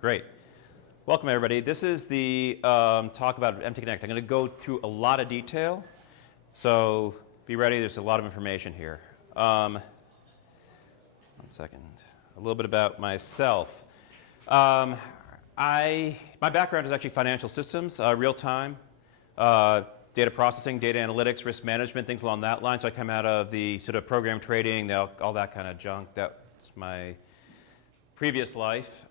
Great. Welcome, everybody. This is the talk about MTConnect. I'm going to go through a lot of detail, so be ready. There's a lot of information here. One second. A little bit about myself. My background is actually financial systems, real-time, data processing, data analytics, risk management, things along that line. So I come out of the sort of program trading, all that kind of junk. That's my previous life.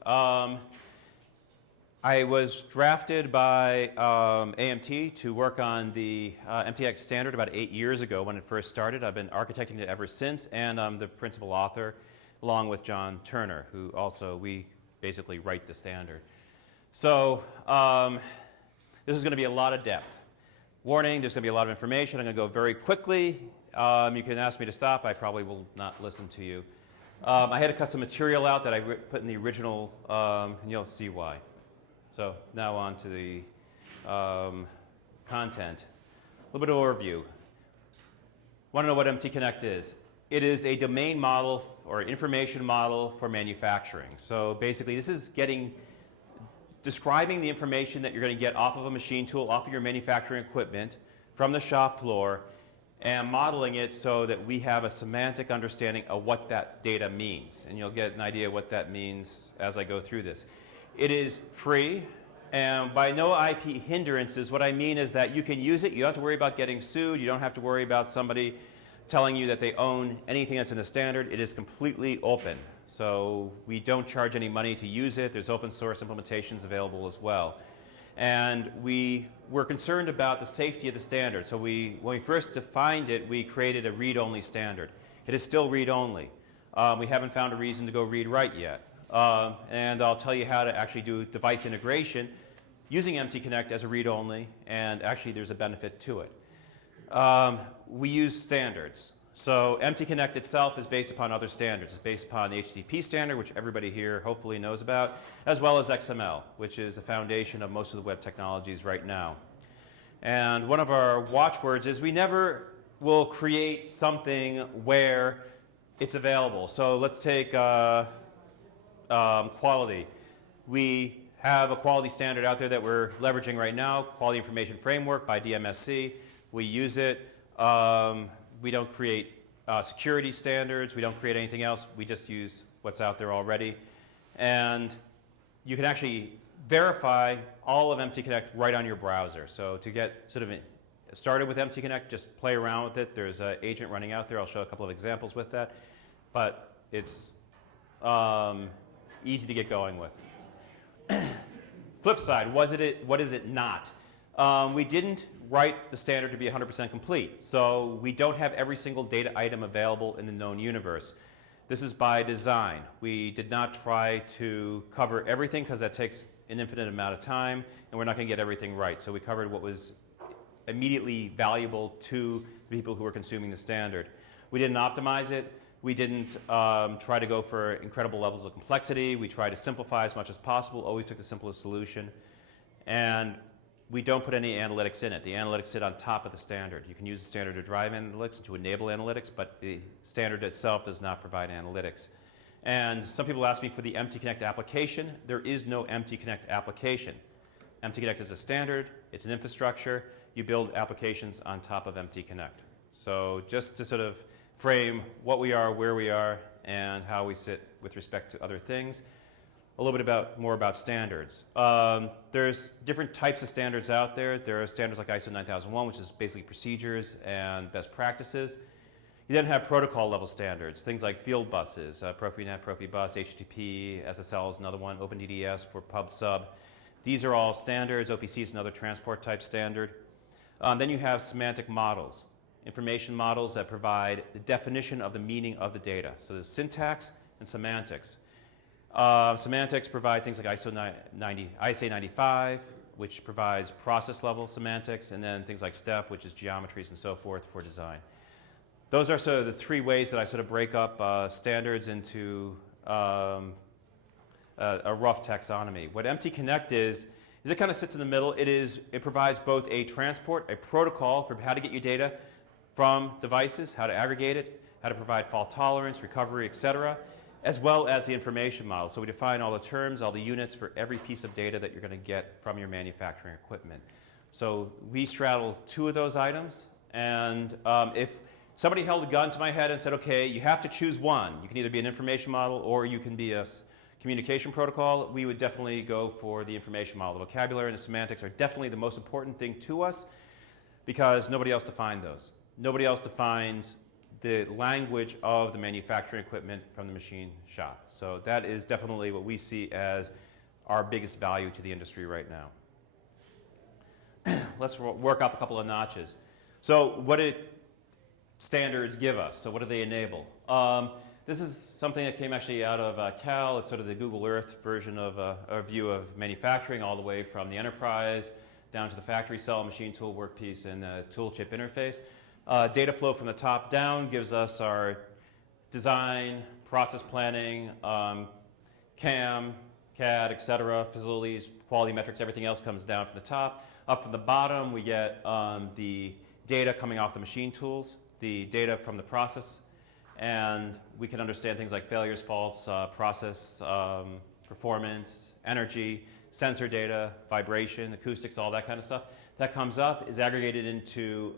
I was drafted by AMT to work on the MTX standard about 8 years ago when it first started. I've been architecting it ever since, and I'm the principal author along with John Turner, who also, we basically write the standard. So this is going to be a lot of depth. Warning, there's going to be a lot of information. I'm going to go very quickly. You can ask me to stop. I probably will not listen to you. I had to cut some material out that I put in the original, and you'll see why. So now on to the content. A little bit of overview. Want to know what MTConnect is? It is a domain model or information model for manufacturing. So basically, this is describing the information that you're going to get off of a machine tool, off of your manufacturing equipment, from the shop floor, and modeling it so that we have a semantic understanding of what that data means. And you'll get an idea what that means as I go through this. It is free, and by no IP hindrances, what I mean is that you can use it. You don't have to worry about getting sued. You don't have to worry about somebody telling you that they own anything that's in the standard. It is completely open. So we don't charge any money to use it. There's open source implementations available as well. And we were concerned about the safety of the standard. So when we first defined it, we created a read-only standard. It is still read-only. We haven't found a reason to go read-write yet. And I'll tell you how to actually do device integration using MTConnect as a read-only, and actually there's a benefit to it. We use standards. So MTConnect itself is based upon other standards. It's based upon the HTTP standard, which everybody here hopefully knows about, as well as XML, which is a foundation of most of the web technologies right now. And one of our watchwords is we never will create something where it's available. So let's take quality. We have a quality standard out there that we're leveraging right now, Quality Information Framework by DMSC. We use it. We don't create security standards. We don't create anything else. We just use what's out there already. And you can actually verify all of MTConnect right on your browser. So to get sort of started with MTConnect, just play around with it. There's an agent running out there. I'll show a couple of examples with that. But it's easy to get going with. Flip side, what is it not? We didn't write the standard to be 100% complete. So we don't have every single data item available in the known universe. This is by design. We did not try to cover everything because that takes an infinite amount of time, and we're not going to get everything right. So we covered what was immediately valuable to the people who were consuming the standard. We didn't optimize it. We didn't try to go for incredible levels of complexity. We tried to simplify as much as possible, always took the simplest solution. And we don't put any analytics in it. The analytics sit on top of the standard. You can use the standard to drive analytics and to enable analytics, but the standard itself does not provide analytics. And some people ask me for the MTConnect application. There is no MTConnect application. MTConnect is a standard. It's an infrastructure. You build applications on top of MTConnect. So just to sort of frame what we are, where we are, and how we sit with respect to other things. A little bit more about standards. There's different types of standards out there. There are standards like ISO 9001, which is basically procedures and best practices. You then have protocol level standards, things like field buses, Profinet, Profibus, HTTP, SSL is another one, OpenDDS for pub sub. These are all standards. OPC is another transport type standard. Then you have semantic models, information models that provide the definition of the meaning of the data. So there's syntax and semantics. Semantics provide things like ISA 95, which provides process level semantics, and then things like STEP, which is geometries and so forth for design. Those are sort of the three ways that I sort of break up standards into a rough taxonomy. What MTConnect is it kind of sits in the middle. It provides both a transport, a protocol for how to get your data from devices, how to aggregate it, how to provide fault tolerance, recovery, etc. as well as the information model. So we define all the terms, all the units for every piece of data that you're going to get from your manufacturing equipment. So we straddle two of those items, and if somebody held a gun to my head and said, okay, you have to choose one, you can either be an information model or you can be a communication protocol, we would definitely go for the information model. The vocabulary and the semantics are definitely the most important thing to us because nobody else defined those. Nobody else defines the language of the manufacturing equipment from the machine shop. So that is definitely what we see as our biggest value to the industry right now. Let's work up a couple of notches. So what did standards give us? So what do they enable? This is something that came actually out of Cal. It's sort of the Google Earth version of a view of manufacturing, all the way from the enterprise down to the factory cell, machine tool, workpiece, and tool chip interface. Data flow from the top down gives us our design, process planning, CAM, CAD, et cetera, facilities, quality metrics, everything else comes down from the top. Up from the bottom, we get the data coming off the machine tools, the data from the process, and we can understand things like failures, faults, process performance, energy, sensor data, vibration, acoustics, all that kind of stuff. That comes up, is aggregated into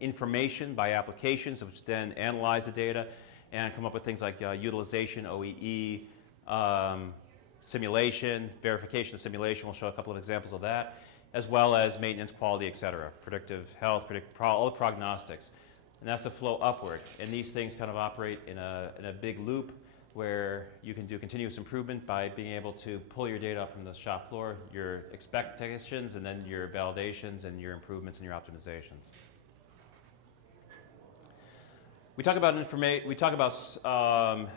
information by applications, which then analyze the data and come up with things like utilization, OEE, simulation, verification of simulation. We'll show a couple of examples of that, as well as maintenance, quality, et cetera, predictive health, all the prognostics. And that's the flow upward. And these things kind of operate in a big loop where you can do continuous improvement by being able to pull your data up from the shop floor, your expectations, and then your validations and your improvements and your optimizations. We talk about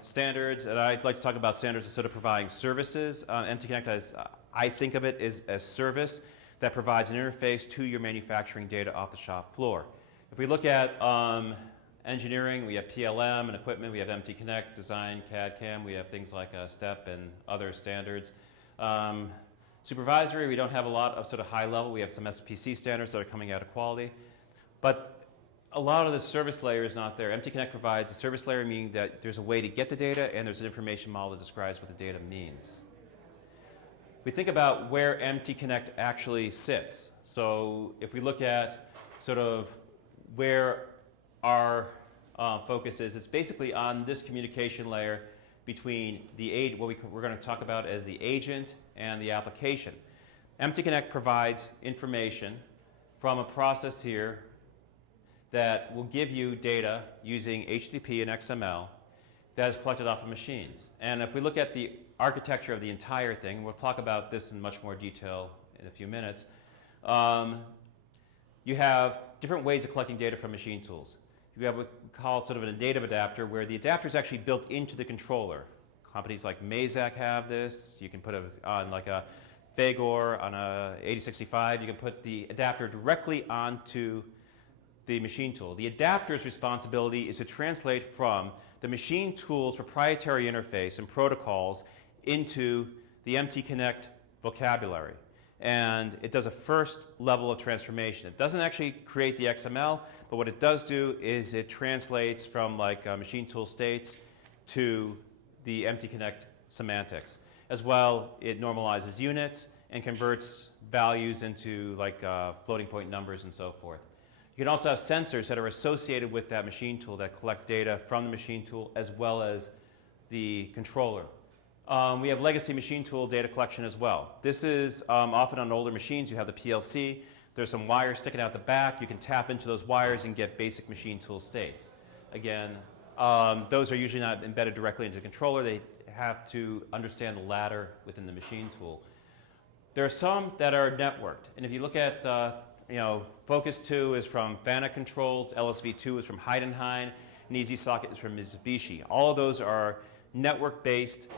standards, and I'd like to talk about standards as sort of providing services. MTConnect, as I think of it, is a service that provides an interface to your manufacturing data off the shop floor. If we look at engineering, we have PLM and equipment, we have MTConnect, design, CAD, CAM, we have things like STEP and other standards. Supervisory, we don't have a lot of sort of high level. We have some SPC standards that are coming out of quality. But a lot of the service layer is not there. MTConnect provides a service layer, meaning that there's a way to get the data and there's an information model that describes what the data means. We think about where MTConnect actually sits. So if we look at sort of where our focus is, it's basically on this communication layer between what we're going to talk about as the agent and the application. MTConnect provides information from a process here that will give you data using HTTP and XML that is collected off of machines. And if we look at the architecture of the entire thing, we'll talk about this in much more detail in a few minutes, you have different ways of collecting data from machine tools. You have what we call sort of a native adapter, where the adapter is actually built into the controller. Companies like Mazak have this. You can put it on like a Fagor, on a 8065. You can put the adapter directly onto the machine tool. The adapter's responsibility is to translate from the machine tool's proprietary interface and protocols into the MTConnect vocabulary. And it does a first level of transformation. It doesn't actually create the XML, but what it does do is it translates from like machine tool states to the MTConnect semantics. As well, it normalizes units and converts values into like floating point numbers and so forth. You can also have sensors that are associated with that machine tool that collect data from the machine tool as well as the controller. We have legacy machine tool data collection as well. This is often on older machines. You have the PLC. There's some wires sticking out the back. You can tap into those wires and get basic machine tool states. Again, those are usually not embedded directly into the controller. They have to understand the ladder within the machine tool. There are some that are networked. And if you look at, Focus 2 is from FANUC Controls, LSV2 is from Heidenhain, and EasySocket is from Mitsubishi. All of those are network-based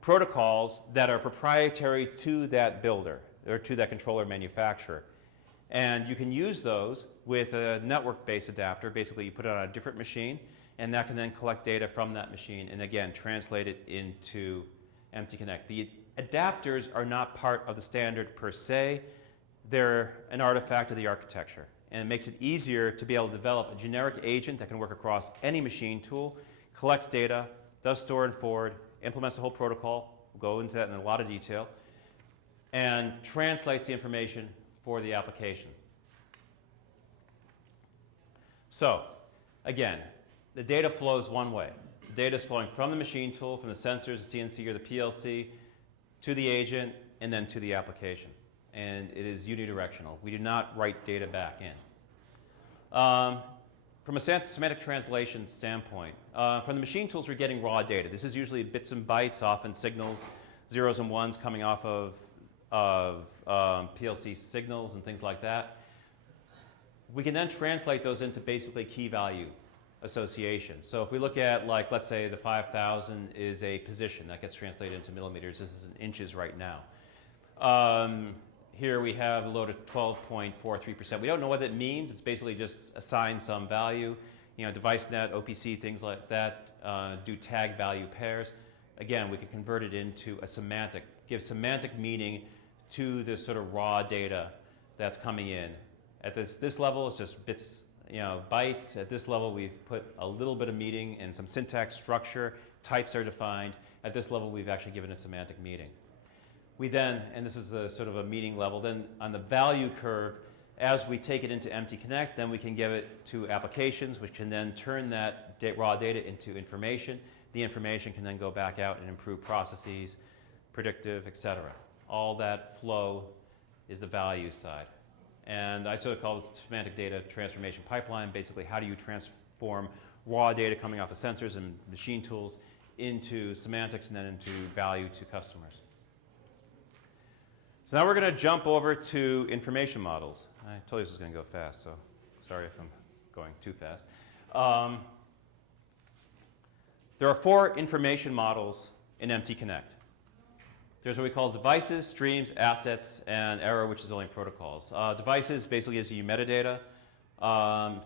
protocols that are proprietary to that builder or to that controller manufacturer. And you can use those with a network-based adapter. Basically, you put it on a different machine, and that can then collect data from that machine and, again, translate it into MTConnect. The adapters are not part of the standard per se. They're an artifact of the architecture. And it makes it easier to be able to develop a generic agent that can work across any machine tool, collects data does store and forward, implements the whole protocol, we'll go into that in a lot of detail, and translates the information for the application. So, again, the data flows one way. The data is flowing from the machine tool, from the sensors, the CNC or the PLC, to the agent, and then to the application. And it is unidirectional. We do not write data back in. From a semantic translation standpoint, from the machine tools, we're getting raw data. This is usually bits and bytes, often signals, zeros and ones coming off of PLC signals and things like that. We can then translate those into basically key value association. So if we look at, like, let's say the 5,000 is a position that gets translated into millimeters. This is in inches right now. Here we have a load of 12.43%. We don't know what that means. It's basically just assign some value. You know, DeviceNet, OPC, things like that do tag value pairs. Again, we can convert it into a semantic, give semantic meaning to this sort of raw data that's coming in. At this level, it's just bits, you know, bytes. At this level, we've put a little bit of meaning and some syntax structure. Types are defined. At this level, we've actually given it semantic meaning. We then, and this is a sort of a meaning level, then on the value curve, as we take it into MTConnect, then we can give it to applications, which can then turn that raw data into information. The information can then go back out and improve processes, predictive, etc. All that flow is the value side. And I sort of call this semantic data transformation pipeline. Basically, how do you transform raw data coming off of sensors and machine tools into semantics and then into value to customers. So now we're going to jump over to information models. I told you this was going to go fast, so sorry if I'm going too fast. There are 4 information models in MTConnect. There's what we call devices, streams, assets, and error, which is only protocols. Devices basically gives you metadata.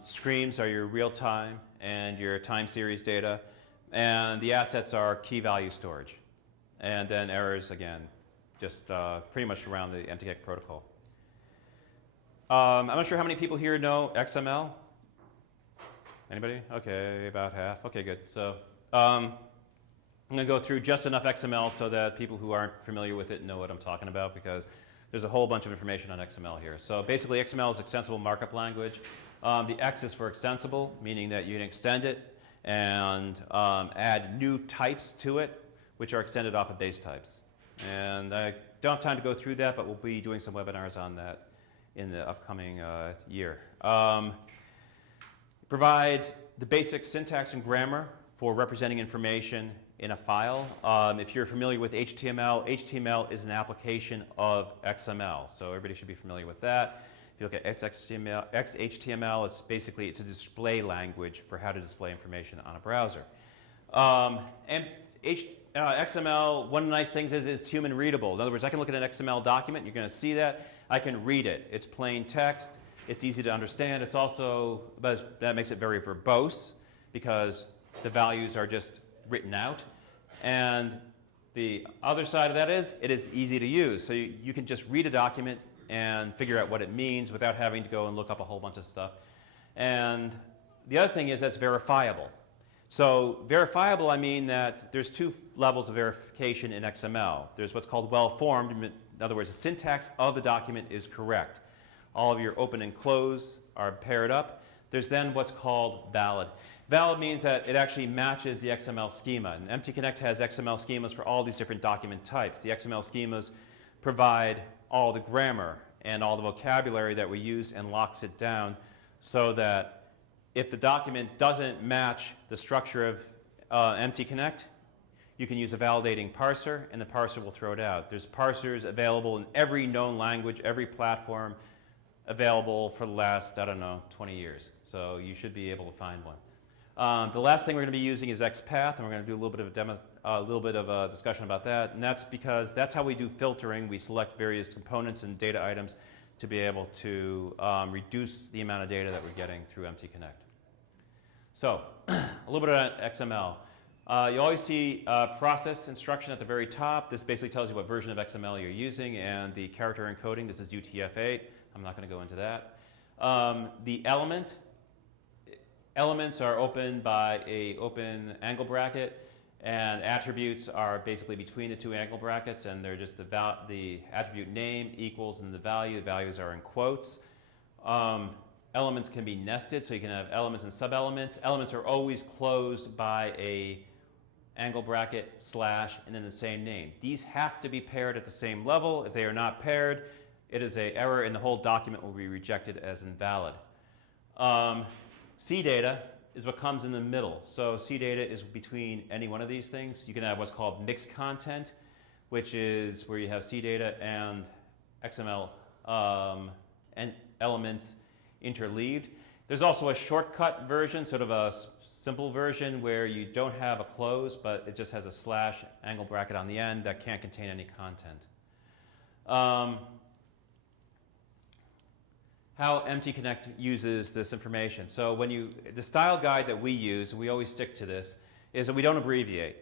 Streams are your real-time and your time series data. And the assets are key value storage. And then errors, again, just pretty much around the MTConnect protocol. I'm not sure how many people here know XML. Anybody? Okay, about half. Okay, good. So I'm going to go through just enough XML so that people who aren't familiar with it know what I'm talking about, because there's a whole bunch of information on XML here. So basically, XML is extensible markup language. The X is for extensible, meaning that you can extend it and add new types to it, which are extended off of base types. And I don't have time to go through that, but we'll be doing some webinars on that in the upcoming year. Provides the basic syntax and grammar for representing information in a file. If you're familiar with HTML, HTML is an application of XML, so everybody should be familiar with that. If you look at XHTML, it's basically a display language for how to display information on a browser. And XML, one of the nice things is it's human readable. In other words, I can look at an XML document, you're going to see that, I can read it. It's plain text, it's easy to understand, it's also, that makes it very verbose because the values are just written out. And the other side of that is it is easy to use. So you can just read a document and figure out what it means without having to go and look up a whole bunch of stuff. And the other thing is that's verifiable. So verifiable, I mean that there's 2 levels of verification in XML. There's what's called well-formed. In other words, the syntax of the document is correct. All of your open and close are paired up. There's then what's called valid. Valid means that it actually matches the XML schema. And MTConnect has XML schemas for all these different document types. The XML schemas provide all the grammar and all the vocabulary that we use and locks it down so that if the document doesn't match the structure of MTConnect, you can use a validating parser, and the parser will throw it out. There's parsers available in every known language, every platform available for the last, I don't know, 20 years. So you should be able to find one. The last thing we're going to be using is XPath, and we're going to do a little bit of a demo, a little bit of a discussion about that. And that's because that's how we do filtering. We select various components and data items to be able to reduce the amount of data that we're getting through MTConnect. So a little bit about XML. You always see process instruction at the very top. This basically tells you what version of XML you're using, and the character encoding. This is UTF-8. I'm not going to go into that. The elements are opened by an open angle bracket, And attributes are basically between the two angle brackets, and they're just the attribute name equals and the value. The values are in quotes. Elements can be nested, so you can have elements and sub-elements. Elements are always closed by a angle bracket slash and then the same name. These have to be paired at the same level. If they are not paired, it is an error and the whole document will be rejected as invalid. C data is what comes in the middle. So C data is between any one of these things. You can have what's called mixed content, which is where you have C data and XML and elements interleaved. There's also a shortcut version, sort of a simple version where you don't have a close, but it just has a slash angle bracket on the end that can't contain any content. How MTConnect uses this information. So the style guide that we use, and we always stick to this, is that we don't abbreviate.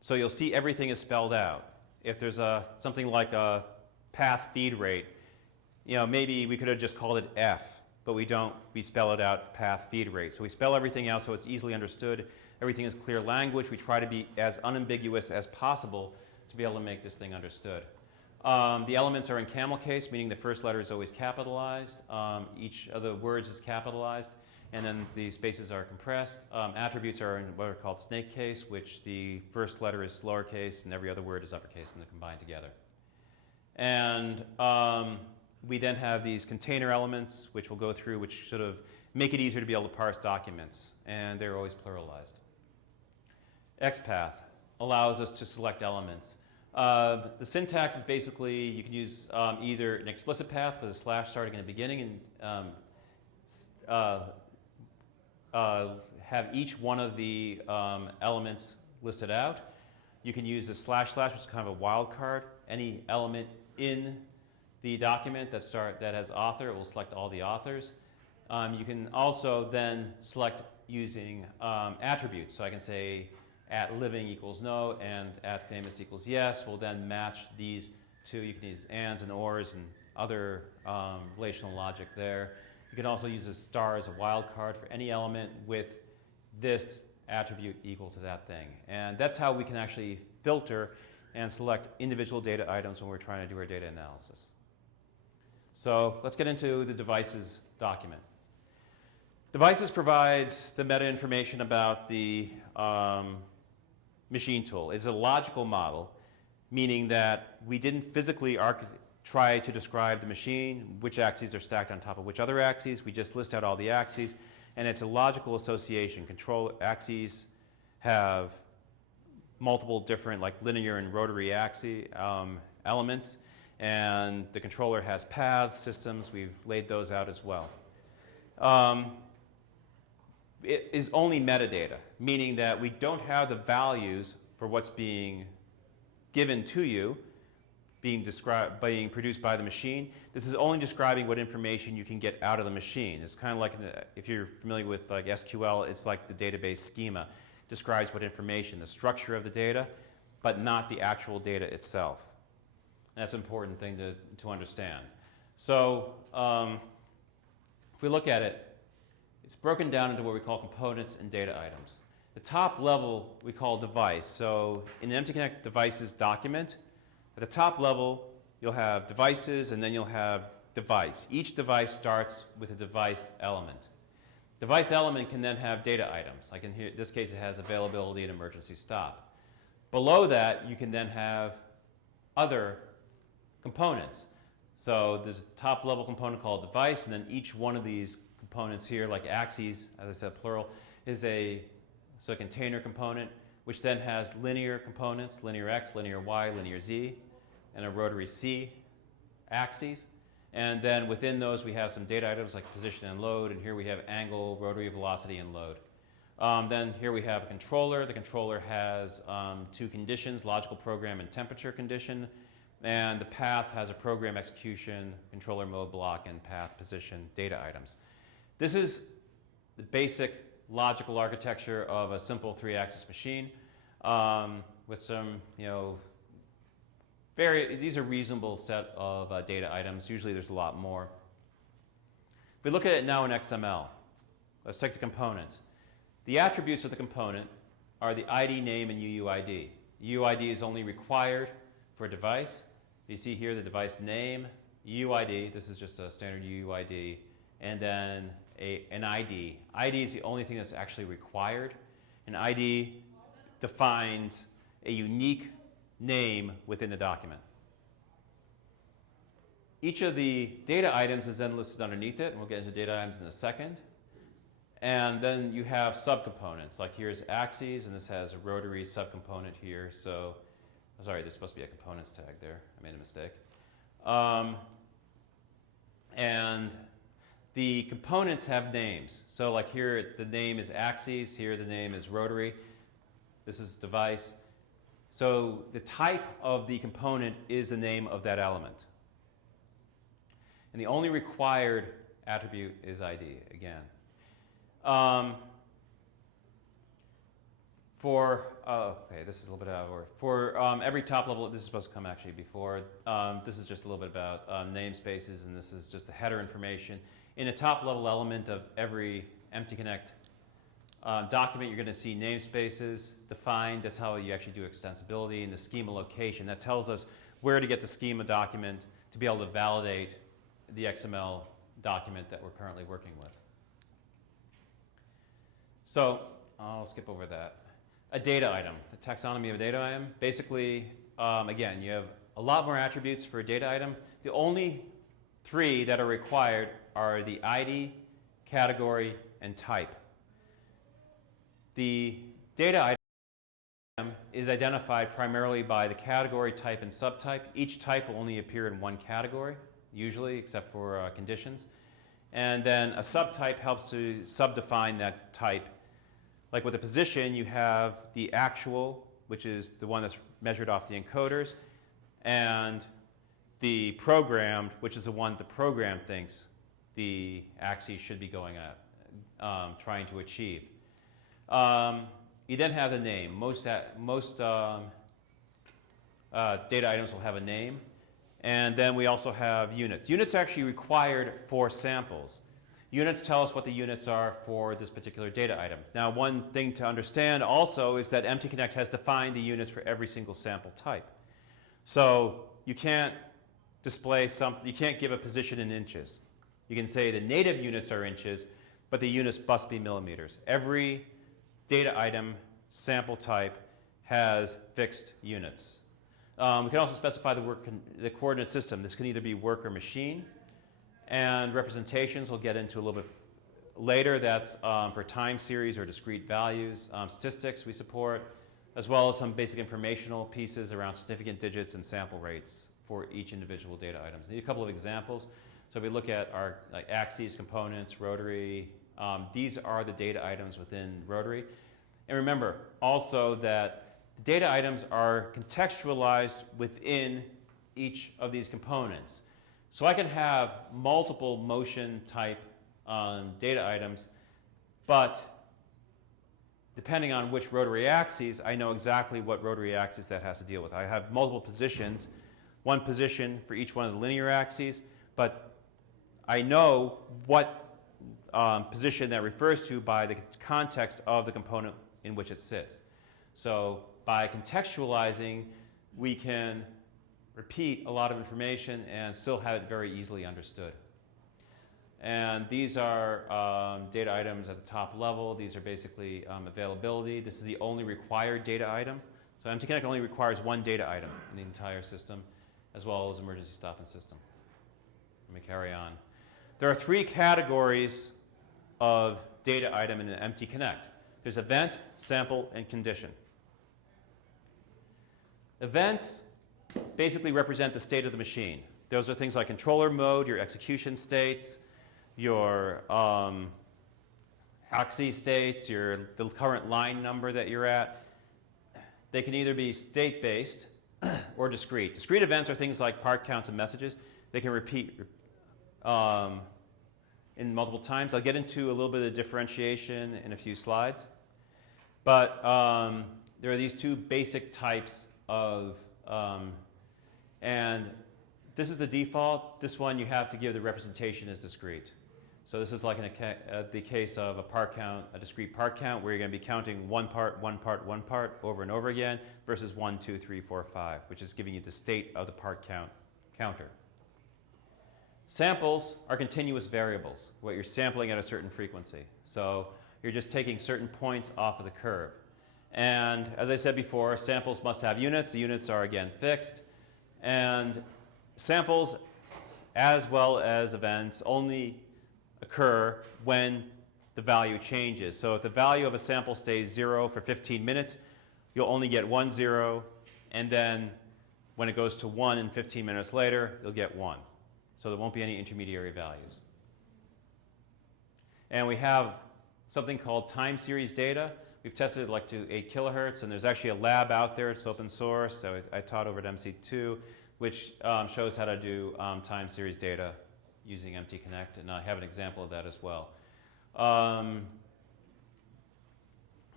So you'll see everything is spelled out. If there's something like a path feed rate, maybe we could have just called it F, but we don't. We spell it out path feed rate. So we spell everything out so it's easily understood. Everything is clear language. We try to be as unambiguous as possible to be able to make this thing understood. The elements are in camel case, meaning the first letter is always capitalized. Each of the words is capitalized, and then the spaces are compressed. Attributes are in what are called snake case, which the first letter is lowercase and every other word is uppercase, and they're combined together. And we then have these container elements, which we'll go through, which sort of make it easier to be able to parse documents, and they're always pluralized. XPath allows us to select elements. The syntax is basically you can use either an explicit path with a slash starting in the beginning and have each one of the elements listed out. You can use a slash slash, which is kind of a wild card. Any element in the document that has author, it will select all the authors. You can also then select using attributes. So I can say at living equals no and at famous equals yes. We'll then match these two. You can use ands and ors and other relational logic there. You can also use a star as a wild card for any element with this attribute equal to that thing. And that's how we can actually filter and select individual data items when we're trying to do our data analysis. So let's get into the devices document. Devices provides the meta information about the machine tool. It's a logical model, meaning that we didn't physically try to describe the machine, which axes are stacked on top of which other axes. We just list out all the axes, and it's a logical association. Control axes have multiple different, like linear and rotary elements, and the controller has paths, systems. We've laid those out as well. It is only metadata, meaning that we don't have the values for what's being given to you, being produced by the machine. This is only describing what information you can get out of the machine. It's kind of like, if you're familiar with like SQL, it's like the database schema. It describes what information, the structure of the data, but not the actual data itself. And that's an important thing to understand. So if we look at it, it's broken down into what we call components and data items. The top level we call device. So in the MTConnect devices document, at the top level, you'll have devices and then you'll have device. Each device starts with a device element. Device element can then have data items. Like in this case, it has availability and emergency stop. Below that, you can then have other components. So there's a top level component called device, and then each one of these components here, like axes, as I said, plural, is a container component, which then has linear components, linear x, linear y, linear z, and a rotary c axes. And then within those, we have some data items like position and load, and here we have angle, rotary velocity, and load. Then here we have a controller. The controller has two conditions, logical program and temperature condition. And the path has a program execution, controller mode block, and path position data items. This is the basic logical architecture of a simple three-axis machine with some, these are reasonable set of data items. Usually there's a lot more. If we look at it now in XML, let's take the component. The attributes of the component are the ID name and UUID. UUID is only required for a device. You see here the device name, UUID, this is just a standard UUID, and then an ID. ID is the only thing that's actually required. An ID defines a unique name within the document. Each of the data items is then listed underneath it, and we'll get into data items in a second. And then you have subcomponents, like here's axes, and this has a rotary subcomponent here. So, sorry, there's supposed to be a components tag there. I made a mistake. And the components have names. So like here, the name is axes. Here, the name is rotary. This is device. So the type of the component is the name of that element. And the only required attribute is ID, again. Okay, this is a little bit out of order. For every top level, this is supposed to come actually before. This is just a little bit about namespaces, and this is just the header information. In a top level element of every MTConnect document, you're going to see namespaces defined. That's how you actually do extensibility, and the schema location. That tells us where to get the schema document to be able to validate the XML document that we're currently working with. So I'll skip over that. A data item, the taxonomy of a data item. Basically, again, you have a lot more attributes for a data item. The only three that are required are the ID, category, and type. The data item is identified primarily by the category, type, and subtype. Each type will only appear in one category, usually, except for conditions. And then a subtype helps to subdefine that type. Like with a position, you have the actual, which is the one that's measured off the encoders, and the programmed, which is the one the program thinks the axis should be going at, trying to achieve. You then have the name. Most data items will have a name. And then we also have units. Units are actually required for samples. Units tell us what the units are for this particular data item. Now, one thing to understand also is that MTConnect has defined the units for every single sample type. So you can't display something, you can't give a position in inches. You can say the native units are inches, but the units must be millimeters. Every data item sample type has fixed units. We can also specify the coordinate system. This can either be work or machine. And representations we'll get into a little bit later. That's for time series or discrete values. Statistics we support, as well as some basic informational pieces around significant digits and sample rates for each individual data items. I need a couple of examples. So if we look at our axes, components, rotary, these are the data items within rotary. And remember also that the data items are contextualized within each of these components. So I can have multiple motion type data items, but depending on which rotary axis, I know exactly what rotary axis that has to deal with. I have multiple positions, one position for each one of the linear axes, but I know what position that refers to by the context of the component in which it sits. So by contextualizing, we can repeat a lot of information and still have it very easily understood. And these are data items at the top level. These are basically availability. This is the only required data item. So MTConnect only requires one data item in the entire system, as well as emergency stop and system. Let me carry on. There are three categories of data item in an MTConnect. There's event, sample, and condition. Events basically represent the state of the machine. Those are things like controller mode, your execution states, your axis states, the current line number that you're at. They can either be state-based or discrete. Discrete events are things like part counts and messages. They can repeat in multiple times. I'll get into a little bit of differentiation in a few slides. But there are these two basic types of, and this is the default. This one you have to give the representation as discrete. So this is like in the case of a part count, a discrete part count, where you're going to be counting one part, one part, one part over and over again, versus 1, 2, 3, 4, 5, which is giving you the state of the part count counter. Samples are continuous variables, where you're sampling at a certain frequency. So you're just taking certain points off of the curve. And as I said before, samples must have units. The units are, again, fixed. And samples, as well as events, only occur when the value changes. So if the value of a sample stays 0 for 15 minutes, you'll only get 1 0, and then when it goes to 1 and 15 minutes later, you'll get 1. So there won't be any intermediary values. And we have something called time series data. We've tested it like to 8 kilohertz, and there's actually a lab out there. It's open source, so I taught over at MC2, which shows how to do time series data using MTConnect, and I have an example of that as well.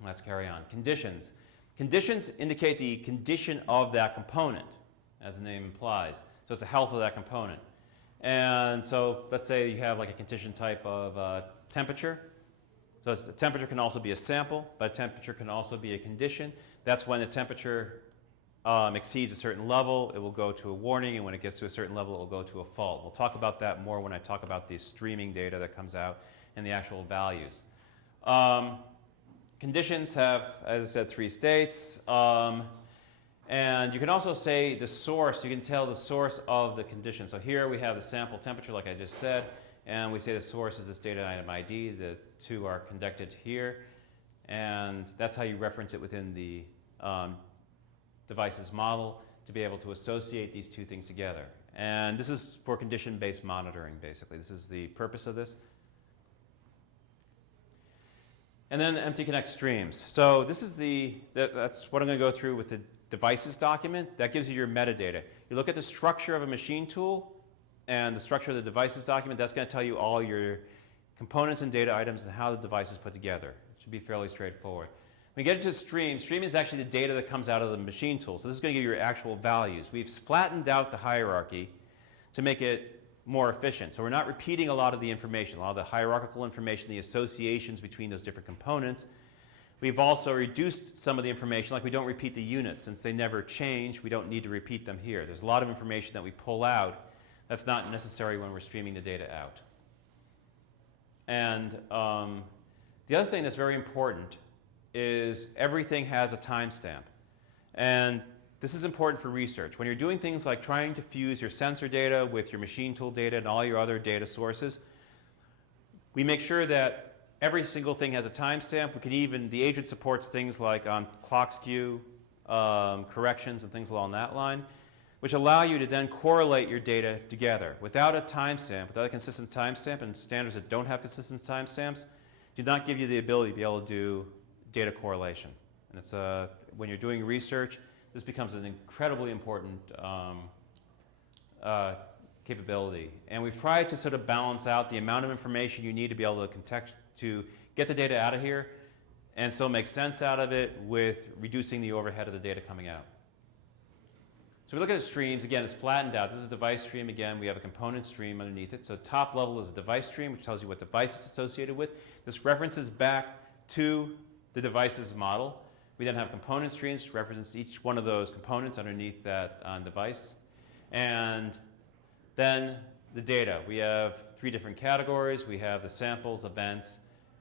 Let's carry on. Conditions. Conditions indicate the condition of that component, as the name implies. So it's the health of that component. And so let's say you have like a condition type of temperature. So the temperature can also be a sample, but a temperature can also be a condition. That's when the temperature exceeds a certain level, it will go to a warning, and when it gets to a certain level, it will go to a fault. We'll talk about that more when I talk about the streaming data that comes out and the actual values. Conditions have, as I said, 3 states. And you can also say the source. You can tell the source of the condition. So here we have the sample temperature, like I just said, and we say the source is this data item ID. The 2 are conducted here, and that's how you reference it within the device's model to be able to associate these 2 things together. And this is for condition-based monitoring, basically. This is the purpose of this. And then MTConnect streams. So this is that's what I'm going to go through with the devices document. That gives you your metadata. You look at the structure of a machine tool and the structure of the devices document. That's going to tell you all your components and data items and how the device is put together. It should be fairly straightforward. When you get into stream is actually the data that comes out of the machine tool. So this is going to give you your actual values. We've flattened out the hierarchy to make it more efficient. So we're not repeating a lot of the information, a lot of the hierarchical information, the associations between those different components. We've also reduced some of the information, like we don't repeat the units. Since they never change, we don't need to repeat them here. There's a lot of information that we pull out that's not necessary when we're streaming the data out. And the other thing that's very important is everything has a timestamp. And this is important for research. When you're doing things like trying to fuse your sensor data with your machine tool data and all your other data sources, we make sure that every single thing has a timestamp. We can even, the agent supports things like clock skew, corrections, and things along that line, which allow you to then correlate your data together. Without a timestamp, without a consistent timestamp, and standards that don't have consistent timestamps do not give you the ability to be able to do data correlation. And it's when you're doing research, this becomes an incredibly important capability. And we've tried to sort of balance out the amount of information you need to be able to get the data out of here and still make sense out of it with reducing the overhead of the data coming out. So we look at the streams. Again, it's flattened out. This is a device stream. Again, we have a component stream underneath it. So top level is a device stream, which tells you what device it's associated with. This references back to the device's model. We then have component streams, which represents each one of those components underneath that device. And then the data. We have 3 different categories. We have the samples, events,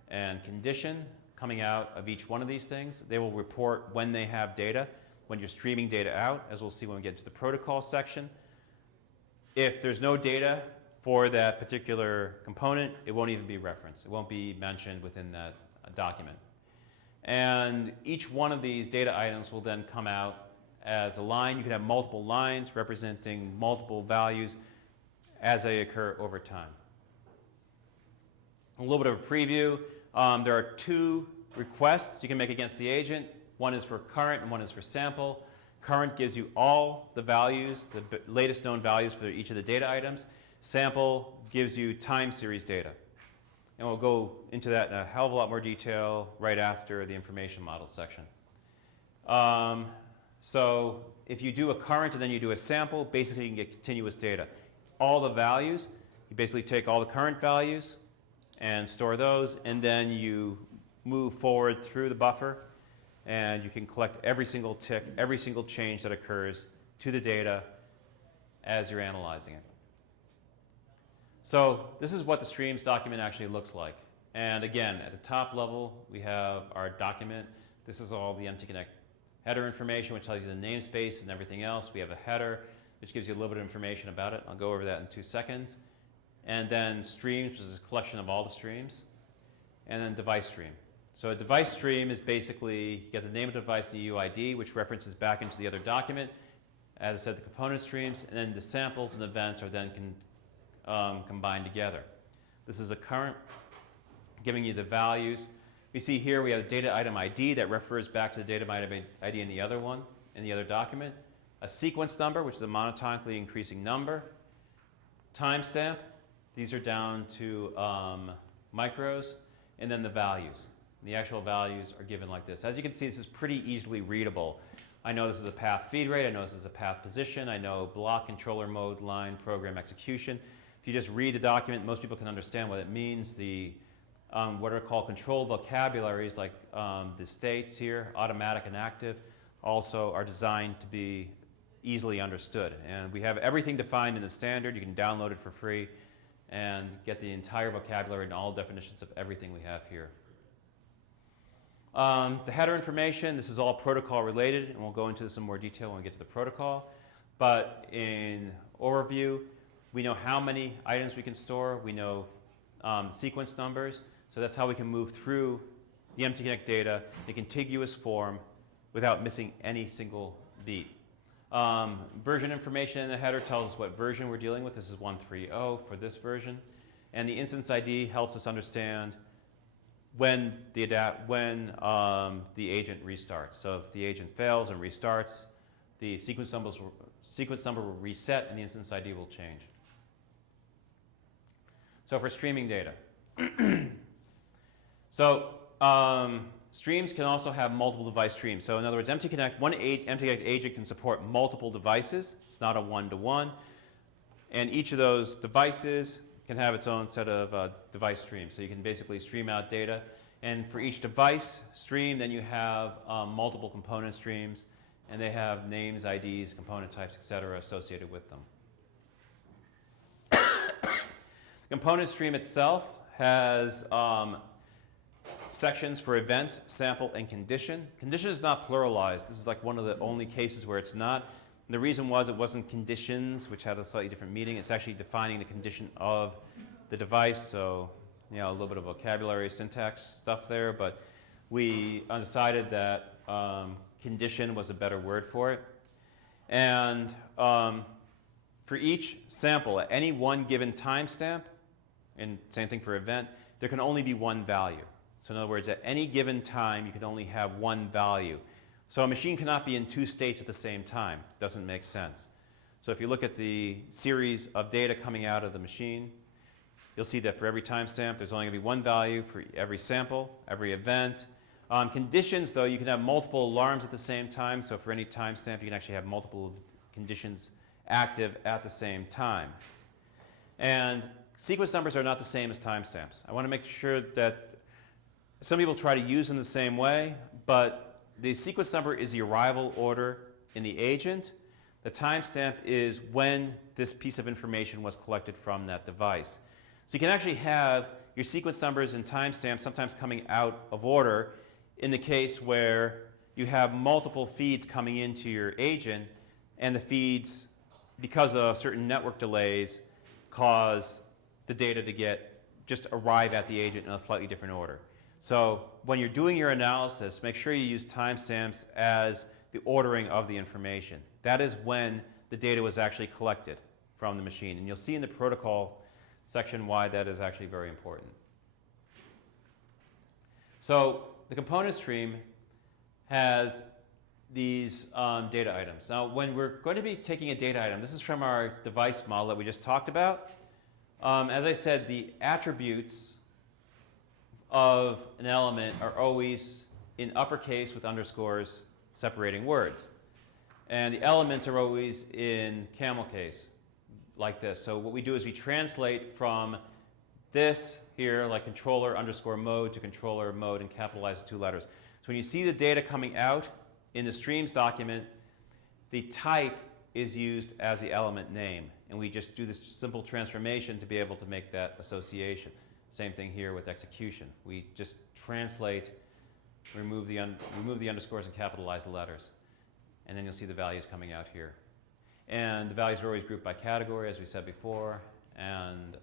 and condition coming out of each one of these things. They will report when they have data, when you're streaming data out, as we'll see when we get to the protocol section. If there's no data for that particular component, it won't even be referenced. It won't be mentioned within that document. And each one of these data items will then come out as a line. You can have multiple lines representing multiple values as they occur over time. A little bit of a preview. There are 2 requests you can make against the agent. One is for current and one is for sample. Current gives you all the values, the latest known values for each of the data items. Sample gives you time series data. And we'll go into that in a hell of a lot more detail right after the information model section. So if you do a current and then you do a sample, basically you can get continuous data. All the values, you basically take all the current values and store those, and then you move forward through the buffer, and you can collect every single tick, every single change that occurs to the data as you're analyzing it. So this is what the streams document actually looks like. And again, at the top level, we have our document. This is all the MTConnect header information, which tells you the namespace and everything else. We have a header, which gives you a little bit of information about it. I'll go over that in 2 seconds. And then streams, which is a collection of all the streams. And then device stream. So a device stream is basically, you get the name of the device and the UID, which references back into the other document. As I said, the component streams, and then the samples and events are then combined together. This is a current, giving you the values. We see here we have a data item ID that refers back to the data item ID in the other one, in the other document. A sequence number, which is a monotonically increasing number. Timestamp, these are down to micros, and then the values. The actual values are given like this. As you can see, this is pretty easily readable. I know this is a path feed rate, I know this is a path position, I know block, controller mode, line, program, execution. If you just read the document, most people can understand what it means. The what are called control vocabularies, like the states here, automatic and active, also are designed to be easily understood. And we have everything defined in the standard. You can download it for free and get the entire vocabulary and all definitions of everything we have here. The header information, this is all protocol related, and we'll go into this in more detail when we get to the protocol. But in overview, we know how many items we can store. We know the sequence numbers. So that's how we can move through the MTConnect data in contiguous form without missing any single beat. Version information in the header tells us what version we're dealing with. This is 1.3.0 for this version. And the instance ID helps us understand when the agent restarts. So if the agent fails and restarts, the sequence number will reset and the instance ID will change. So for streaming data. So streams can also have multiple device streams. So in other words, MTConnect, one MTConnect agent can support multiple devices. It's not a one-to-one. And each of those devices can have its own set of device streams. So you can basically stream out data. And for each device stream, then you have multiple component streams. And they have names, IDs, component types, etc. associated with them. The component stream itself has sections for events, sample, and condition. Condition is not pluralized. This is like one of the only cases where it's not. And the reason was it wasn't conditions, which had a slightly different meaning. It's actually defining the condition of the device. So, you know, a little bit of vocabulary, syntax stuff there. But we decided that condition was a better word for it. And for each sample, at any one given timestamp, and same thing for event, there can only be one value. So in other words, at any given time, you can only have one value. So a machine cannot be in two states at the same time. It doesn't make sense. So if you look at the series of data coming out of the machine, you'll see that for every timestamp, there's only going to be one value for every sample, every event. Conditions, though, you can have multiple alarms at the same time. So for any timestamp, you can actually have multiple conditions active at the same time. And sequence numbers are not the same as timestamps. I want to make sure that some people try to use them the same way, but the sequence number is the arrival order in the agent. The timestamp is when this piece of information was collected from that device. So you can actually have your sequence numbers and timestamps sometimes coming out of order in the case where you have multiple feeds coming into your agent, and the feeds, because of certain network delays, cause the data to just arrive at the agent in a slightly different order. So when you're doing your analysis, make sure you use timestamps as the ordering of the information. That is when the data was actually collected from the machine. And you'll see in the protocol section why that is actually very important. So the component stream has these data items. Now, when we're going to be taking a data item, this is from our device model that we just talked about. As I said, the attributes of an element are always in uppercase with underscores separating words. And the elements are always in camel case, like this. So what we do is we translate from this here, like controller underscore mode to controller mode, and capitalize the 2 letters. So when you see the data coming out in the streams document, the type is used as the element name. And we just do this simple transformation to be able to make that association. Same thing here with execution. We just translate, remove the underscores and capitalize the letters. And then you'll see the values coming out here. And the values are always grouped by category, as we said before. And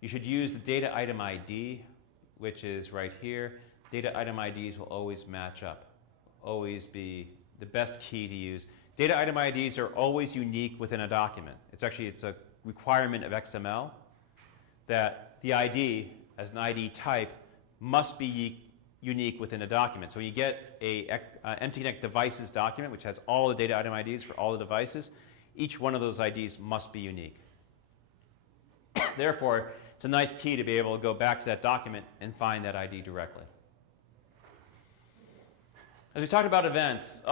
you should use the data item ID, which is right here. Data item IDs will always match up, always be the best key to use. Data item IDs are always unique within a document. It's a requirement of XML that the ID, as an ID type, must be unique within a document. So when you get a MTConnect devices document, which has all the data item IDs for all the devices, each one of those IDs must be unique. Therefore, it's a nice key to be able to go back to that document and find that ID directly. As we talked about events,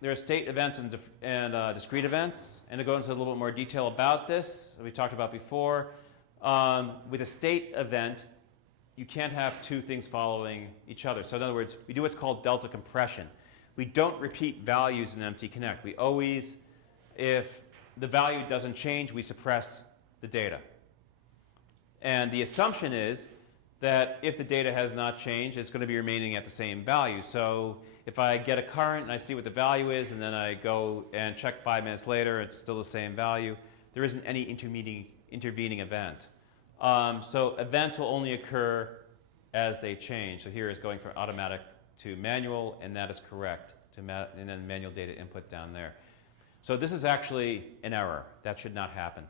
there are state events and discrete events. And to go into a little bit more detail about this, we talked about before, with a state event, you can't have 2 things following each other. So in other words, we do what's called delta compression. We don't repeat values in MTConnect. We always, if the value doesn't change, we suppress the data. And the assumption is that if the data has not changed, it's going to be remaining at the same value. So if I get a current and I see what the value is, and then I go and check 5 minutes later, it's still the same value, there isn't any intervening event. So events will only occur as they change. So here is going from automatic to manual, and that is correct, and then manual data input down there. So this is actually an error. That should not happen.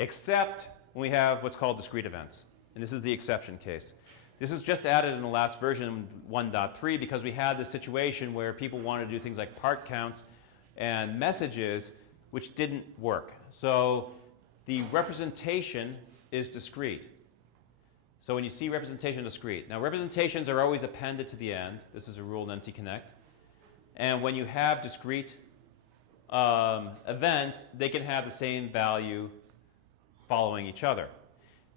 Except when we have what's called discrete events. And this is the exception case. This is just added in the last version 1.3 because we had this situation where people wanted to do things like part counts and messages, which didn't work. So the representation is discrete. So when you see representation discrete. Now representations are always appended to the end. This is a rule in MTConnect. And when you have discrete events, they can have the same value following each other.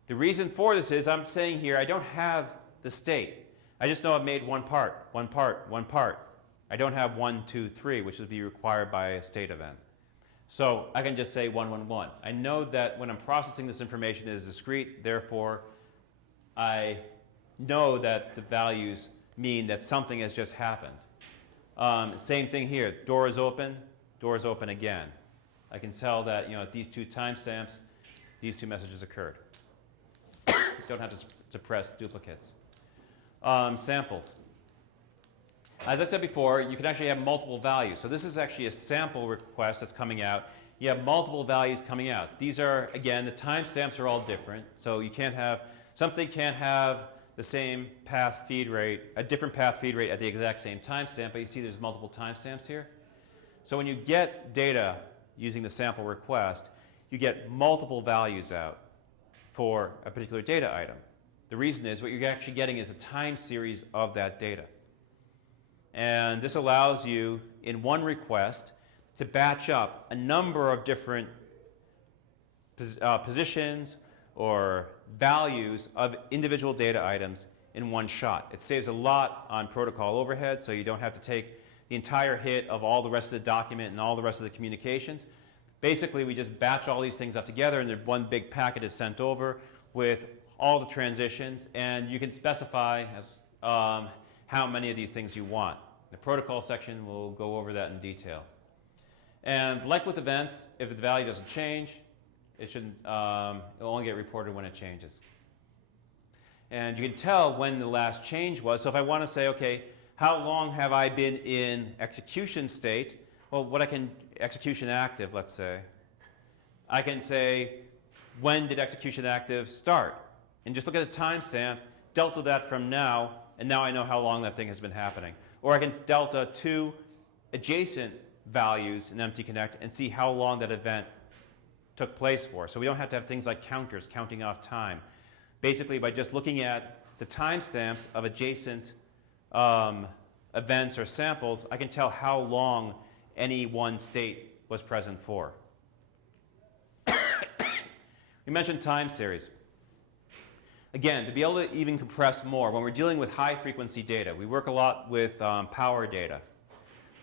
The reason for this is I'm saying here I don't have the state. I just know I've made one part, one part, one part. I don't have 1, 2, 3, which would be required by a state event. So I can just say 1, 1, 1. I know that when I'm processing this information it is discrete, therefore I know that the values mean that something has just happened. Same thing here. Door is open again. I can tell that at these 2 timestamps, these 2 messages occurred. Don't have to suppress duplicates. Samples. As I said before, you can actually have multiple values. So this is actually a sample request that's coming out. You have multiple values coming out. These are, again, the timestamps are all different. So you can't have, something can't have the same path feed rate, a different path feed rate at the exact same timestamp, but you see there's multiple timestamps here. So when you get data using the sample request, you get multiple values out for a particular data item. The reason is what you're actually getting is a time series of that data. And this allows you, in one request, to batch up a number of different positions or values of individual data items in one shot. It saves a lot on protocol overhead, so you don't have to take the entire hit of all the rest of the document and all the rest of the communications. Basically, we just batch all these things up together, and then one big packet is sent over with all the transitions, and you can specify how many of these things you want. The protocol section will go over that in detail. And like with events, if the value doesn't change, it'll only get reported when it changes. And you can tell when the last change was. So if I want to say, okay, how long have I been in execution state? Well, execution active, let's say. I can say, when did execution active start? And just look at the timestamp, delta that from now, and now I know how long that thing has been happening. Or I can delta 2 adjacent values in MTConnect and see how long that event took place for. So we don't have to have things like counters counting off time. Basically, by just looking at the timestamps of adjacent events or samples, I can tell how long any one state was present for. We mentioned time series. Again, to be able to even compress more, when we're dealing with high frequency data, we work a lot with power data.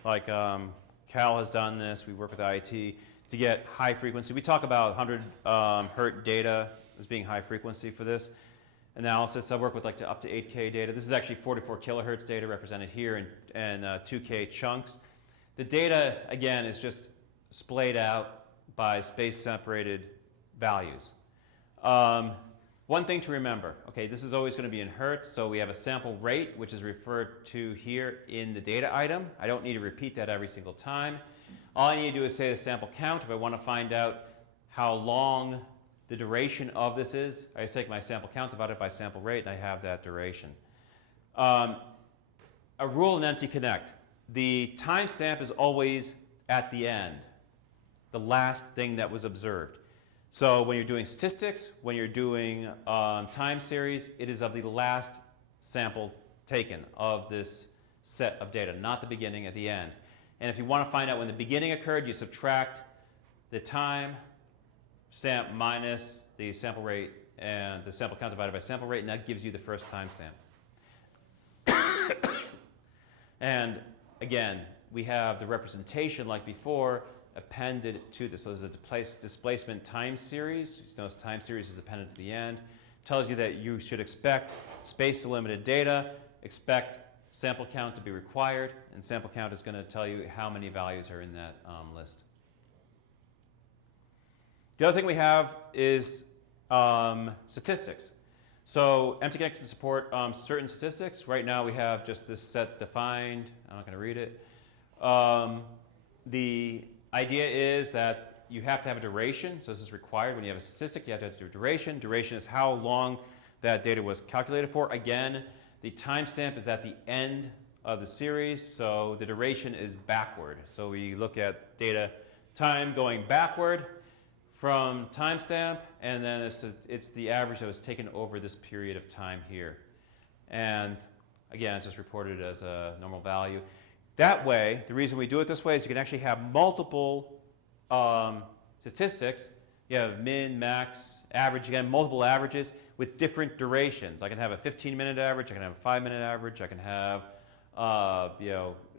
Like Cal has done this, we work with IIT to get high frequency. We talk about 100 hertz data as being high frequency for this analysis. I work with like up to 8K data. This is actually 44 kilohertz data represented here in 2K chunks. The data, again, is just splayed out by space-separated values. One thing to remember, okay, this is always going to be in hertz, so we have a sample rate, which is referred to here in the data item. I don't need to repeat that every single time. All I need to do is say the sample count. If I want to find out how long the duration of this is, I just take my sample count, divide it by sample rate, and I have that duration. A rule in MTConnect, the timestamp is always at the end, the last thing that was observed. So when you're doing statistics, when you're doing time series, it is of the last sample taken of this set of data, not the beginning, at the end. And if you want to find out when the beginning occurred, you subtract the time stamp minus the sample rate and the sample count divided by sample rate, and that gives you the first timestamp. And again, we have the representation like before appended to this. So there's a displacement time series. You notice time series is appended to the end. Tells you that you should expect space-delimited data, expect sample count to be required, and sample count is going to tell you how many values are in that list. The other thing we have is statistics. So MTConnect can support certain statistics. Right now we have just this set defined. I'm not going to read it. The idea is that you have to have a duration. So this is required. When you have a statistic, you have to have a duration. Duration is how long that data was calculated for. Again, the timestamp is at the end of the series, so the duration is backward. So we look at data time going backward from timestamp, and then it's the average that was taken over this period of time here. And again, it's just reported as a normal value. That way, the reason we do it this way is you can actually have multiple statistics. You have min, max, average, again, multiple averages with different durations. I can have a 15-minute average, I can have a 5-minute average, I can have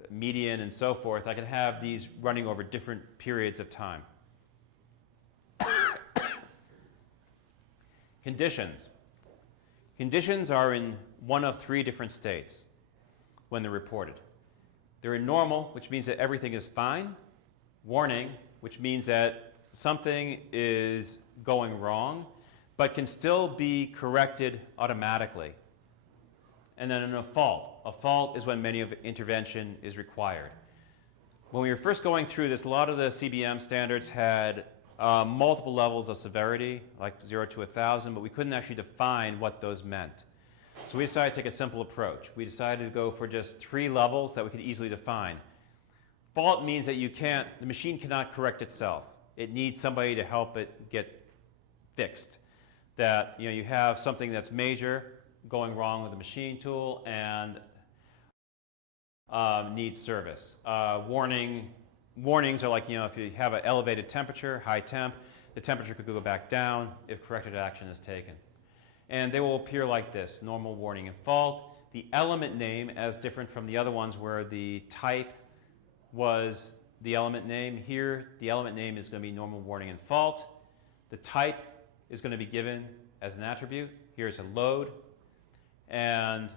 median and so forth. I can have these running over different periods of time. Conditions. Conditions are in one of 3 different states when they're reported. They're in normal, which means that everything is fine. Warning, which means that something is going wrong, but can still be corrected automatically. And then a fault. A fault is when manual intervention is required. When we were first going through this, a lot of the CBM standards had multiple levels of severity, like 0 to 1,000, but we couldn't actually define what those meant. So we decided to take a simple approach. We decided to go for just 3 levels that we could easily define. Fault means that the machine cannot correct itself. It needs somebody to help it get fixed. That you have something that's major going wrong with the machine tool and needs service. Warnings are like, if you have an elevated temperature, high temp, the temperature could go back down if corrective action is taken. And they will appear like this: normal, warning, and fault. The element name, as different from the other ones where the type was the element name. Here, the element name is going to be normal, warning, and fault. The type is going to be given as an attribute. Here's a load. And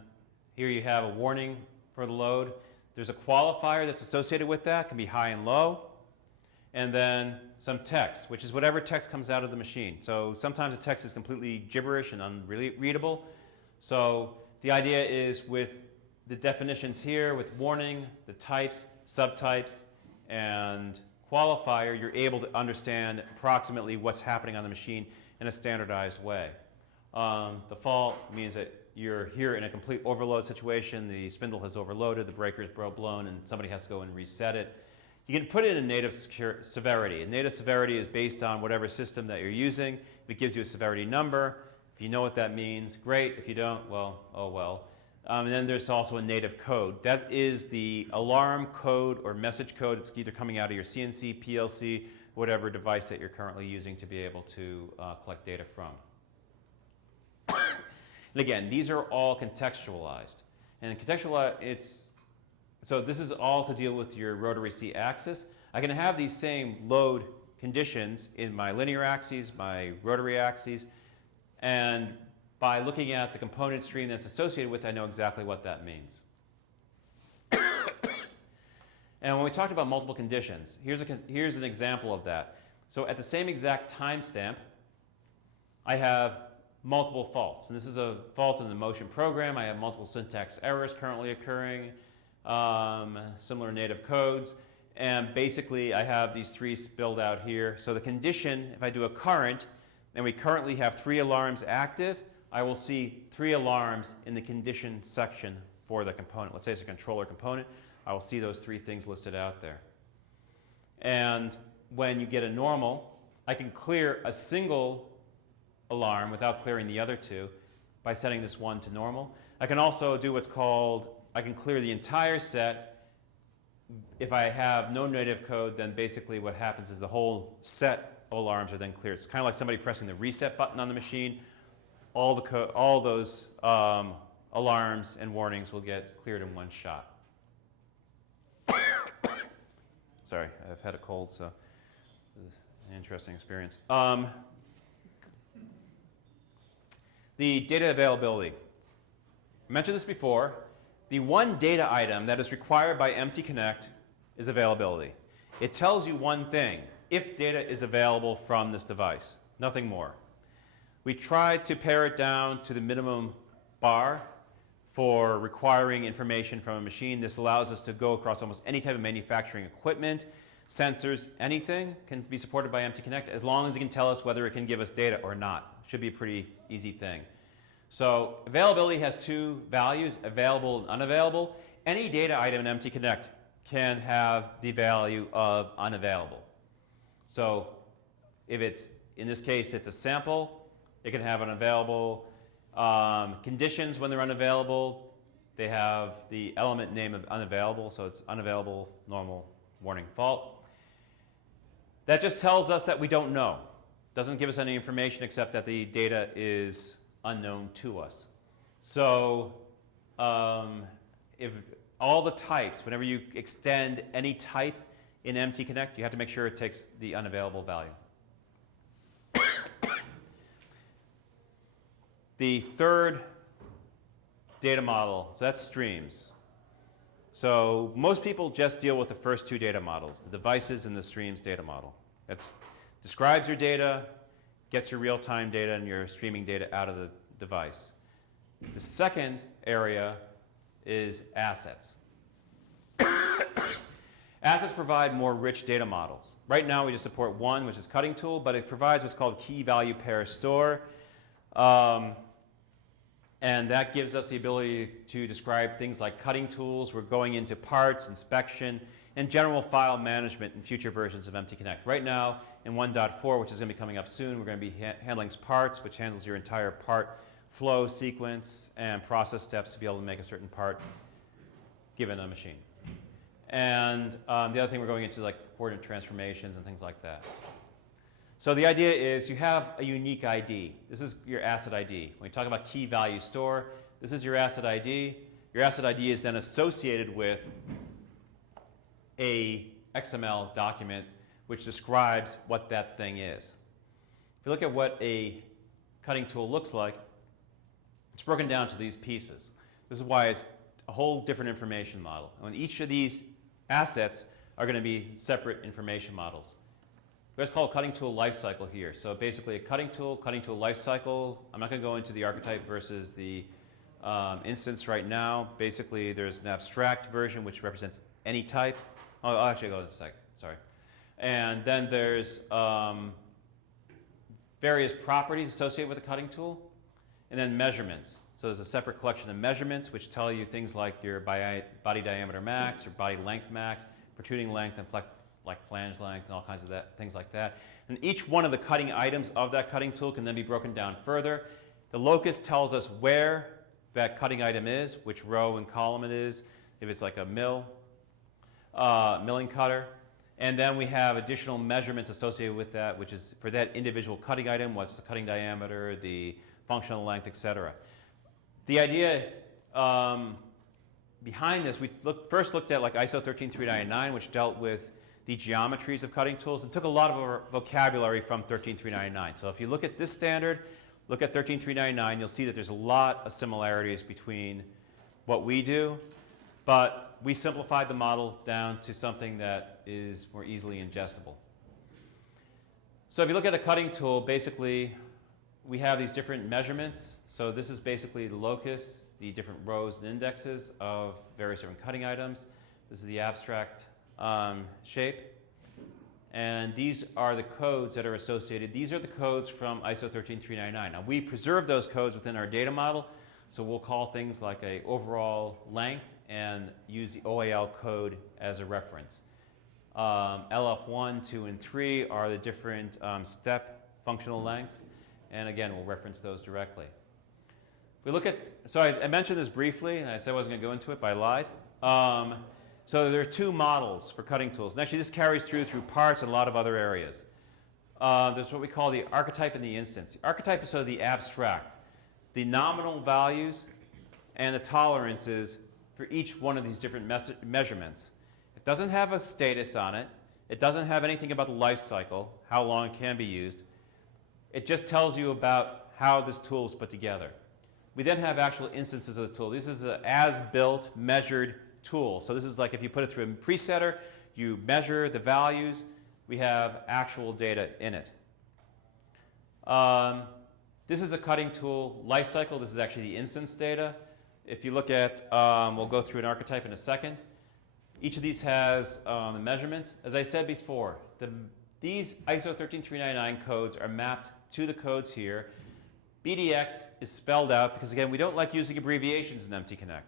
here you have a warning for the load. There's a qualifier that's associated with that. It can be high and low. And then some text, which is whatever text comes out of the machine. So sometimes the text is completely gibberish and unreadable. So the idea is with the definitions here, with warning, the types, subtypes, and qualifier, you're able to understand approximately what's happening on the machine in a standardized way. The fault means that you're here in a complete overload situation. The spindle has overloaded, the breaker is blown, and somebody has to go and reset it. You can put it in native severity. And native severity is based on whatever system that you're using. If it gives you a severity number, if you know what that means, great. If you don't, well, oh well. And then there's also a native code. That is the alarm code or message code. It's either coming out of your CNC, PLC, whatever device that you're currently using to be able to collect data from. And again, these are all contextualized. And so this is all to deal with your rotary C axis. I can have these same load conditions in my linear axes, my rotary axes, and by looking at the component stream that's associated with it, I know exactly what that means. And when we talked about multiple conditions, here's an example of that. So at the same exact timestamp, I have multiple faults. And this is a fault in the motion program. I have multiple syntax errors currently occurring, similar native codes. And basically, I have these three spilled out here. So the condition, if I do a current, and we currently have 3 alarms active, I will see 3 alarms in the condition section for the component. Let's say it's a controller component. I will see those 3 things listed out there. And when you get a normal, I can clear a single alarm without clearing the other 2 by setting this one to normal. I can also do what's called, I can clear the entire set. If I have no native code, then basically what happens is the whole set of alarms are then cleared. It's kind of like somebody pressing the reset button on the machine. All those alarms and warnings will get cleared in one shot. Sorry, I've had a cold, so this is an interesting experience. The data availability. I mentioned this before. The one data item that is required by MTConnect is availability. It tells you one thing: if data is available from this device, nothing more. We tried to pare it down to the minimum bar for requiring information from a machine. This allows us to go across almost any type of manufacturing equipment, sensors, anything can be supported by MTConnect as long as it can tell us whether it can give us data or not. Should be a pretty easy thing. So availability has 2 values, available and unavailable. Any data item in MTConnect can have the value of unavailable. So if it's, in this case, it's a sample, it can have unavailable. Conditions, when they're unavailable, they have the element name of unavailable, so it's unavailable, normal, warning, fault. That just tells us that we don't know. Doesn't give us any information except that the data is unknown to us. So if all the types, whenever you extend any type in MTConnect, you have to make sure it takes the unavailable value. The third data model, so that's streams. So most people just deal with the first 2 data models, the devices and the streams data model. That describes your data, gets your real-time data and your streaming data out of the device. The second area is assets. Assets provide more rich data models. Right now we just support one, which is cutting tool, but it provides what's called key value pair store. And that gives us the ability to describe things like cutting tools. We're going into parts, inspection, and general file management in future versions of MTConnect. Right now, in 1.4, which is going to be coming up soon, we're going to be handling parts, which handles your entire part flow, sequence, and process steps to be able to make a certain part given a machine. And the other thing, we're going into like coordinate transformations and things like that. So the idea is you have a unique ID. This is your asset ID. When you talk about key value store, this is your asset ID. Your asset ID is then associated with a XML document which describes what that thing is. If you look at what a cutting tool looks like, it's broken down to these pieces. This is why it's a whole different information model. And each of these assets are going to be separate information models. We just call a cutting tool lifecycle here. So basically a cutting tool lifecycle. I'm not going to go into the archetype versus the instance right now. Basically there's an abstract version which represents any type. I'll actually go in a sec, sorry. And then there's various properties associated with the cutting tool, and then measurements. So there's a separate collection of measurements which tell you things like your body diameter max, or body length max, protruding length, and like flange length, and all kinds of things like that. And each one of the cutting items of that cutting tool can then be broken down further. The locus tells us where that cutting item is, which row and column it is, if it's like a milling cutter. And then we have additional measurements associated with that, which is for that individual cutting item, what's the cutting diameter, the functional length, etc. The idea behind this, we first looked at like ISO 13399, which dealt with the geometries of cutting tools. It took a lot of our vocabulary from 13399. So if you look at this standard, look at 13399, you'll see that there's a lot of similarities between what we do, but we simplified the model down to something that is more easily ingestible. So if you look at a cutting tool, basically we have these different measurements. So this is basically the locus, the different rows and indexes of various different cutting items. This is the abstract shape. And these are the codes that are associated. These are the codes from ISO 13399. Now we preserve those codes within our data model, so we'll call things like a overall length and use the OAL code as a reference. LF1, 2, and 3 are the different step functional lengths, and again, we'll reference those directly. We look at, so I mentioned this briefly, and I said I wasn't going to go into it, but I lied. So there are two models for cutting tools, and actually this carries through parts and a lot of other areas. There's what we call the archetype and the instance. The archetype is sort of the abstract, the nominal values and the tolerances for each one of these different measurements. It doesn't have a status on it. It doesn't have anything about the life cycle, how long it can be used. It just tells you about how this tool is put together. We then have actual instances of the tool. This is an as-built measured tool. So this is like if you put it through a presetter, you measure the values, we have actual data in it. This is a cutting tool life cycle. This is actually the instance data. If you look at, we'll go through an archetype in a second. Each of these has the measurements. As I said before, these ISO 13399 codes are mapped to the codes here. BDX is spelled out because, again, we don't like using abbreviations in MTConnect.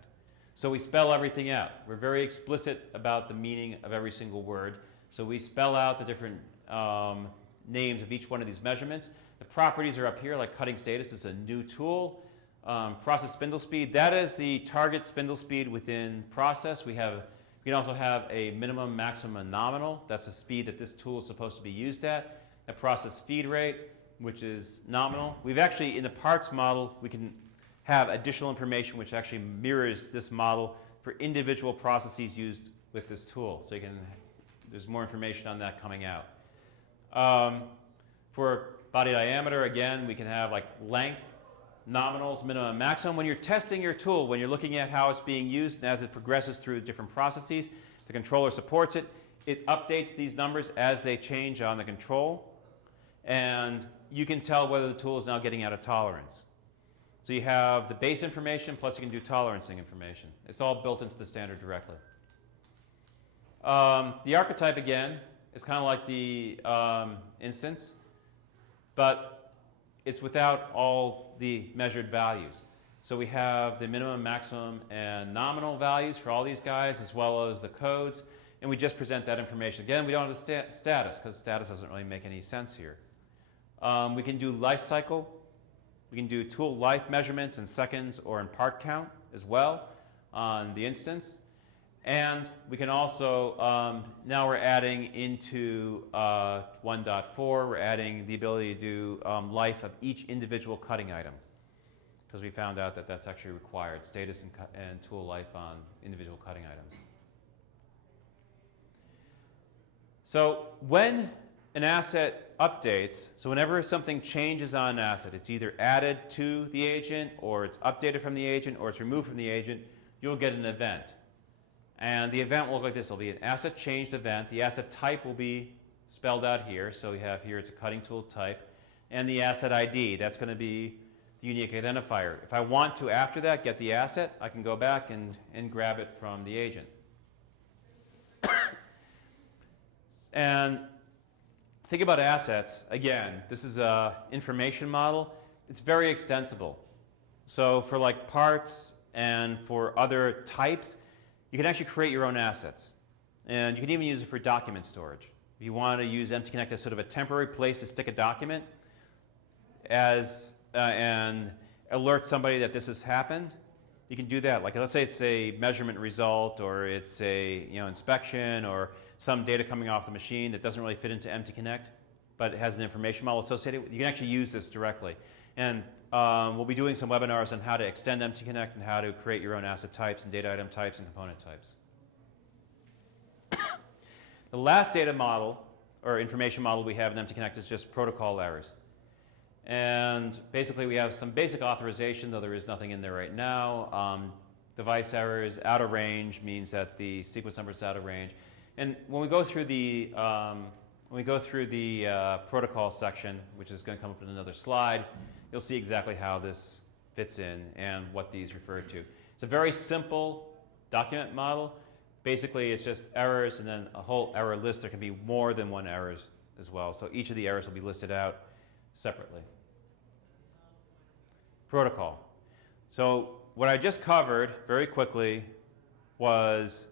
So we spell everything out. We're very explicit about the meaning of every single word. So we spell out the different names of each one of these measurements. The properties are up here, like cutting status is a new tool. Process spindle speed, that is the target spindle speed within process. We can also have a minimum, maximum, and nominal. That's the speed that this tool is supposed to be used at. A process feed rate, which is nominal. We've actually, in the parts model, we can have additional information which actually mirrors this model for individual processes used with this tool. So there's more information on that coming out. For body diameter, again, we can have like length, nominals, minimum, maximum. When you're testing your tool, when you're looking at how it's being used and as it progresses through different processes, the controller supports it. It updates these numbers as they change on the control. And you can tell whether the tool is now getting out of tolerance. So you have the base information, plus you can do tolerancing information. It's all built into the standard directly. The archetype, again, is kind of like the instance, but it's without all the measured values. So we have the minimum, maximum, and nominal values for all these guys, as well as the codes, and we just present that information. Again, we don't have a status, because status doesn't really make any sense here. We can do life cycle. We can do tool life measurements in seconds or in part count as well on the instance. And we can also, now we're adding into 1.4, we're adding the ability to do life of each individual cutting item, because we found out that that's actually required, status and tool life on individual cutting items. So when an asset updates, so whenever something changes on an asset, it's either added to the agent, or it's updated from the agent, or it's removed from the agent, you'll get an event. And the event will look like this. It'll be an asset changed event. The asset type will be spelled out here. So we have here, it's a cutting tool type. And the asset ID, that's going to be the unique identifier. If I want to, after that, get the asset, I can go back and grab it from the agent. And think about assets. Again, this is an information model. It's very extensible. So for like parts and for other types, you can actually create your own assets. And you can even use it for document storage. If you want to use MTConnect as sort of a temporary place to stick a document and alert somebody that this has happened, you can do that. Like let's say it's a measurement result, or it's a inspection, or some data coming off the machine that doesn't really fit into MTConnect, but it has an information model associated with it. You can actually use this directly. And we'll be doing some webinars on how to extend MTConnect and how to create your own asset types and data item types and component types. The last data model or information model we have in MTConnect is just protocol errors. And basically we have some basic authorization, though there is nothing in there right now. Device errors, out of range means that the sequence number is out of range. And when we go through the protocol section, which is going to come up in another slide, you'll see exactly how this fits in and what these refer to. It's a very simple document model. Basically, it's just errors and then a whole error list. There can be more than one errors as well. So each of the errors will be listed out separately. Protocol. So what I just covered very quickly was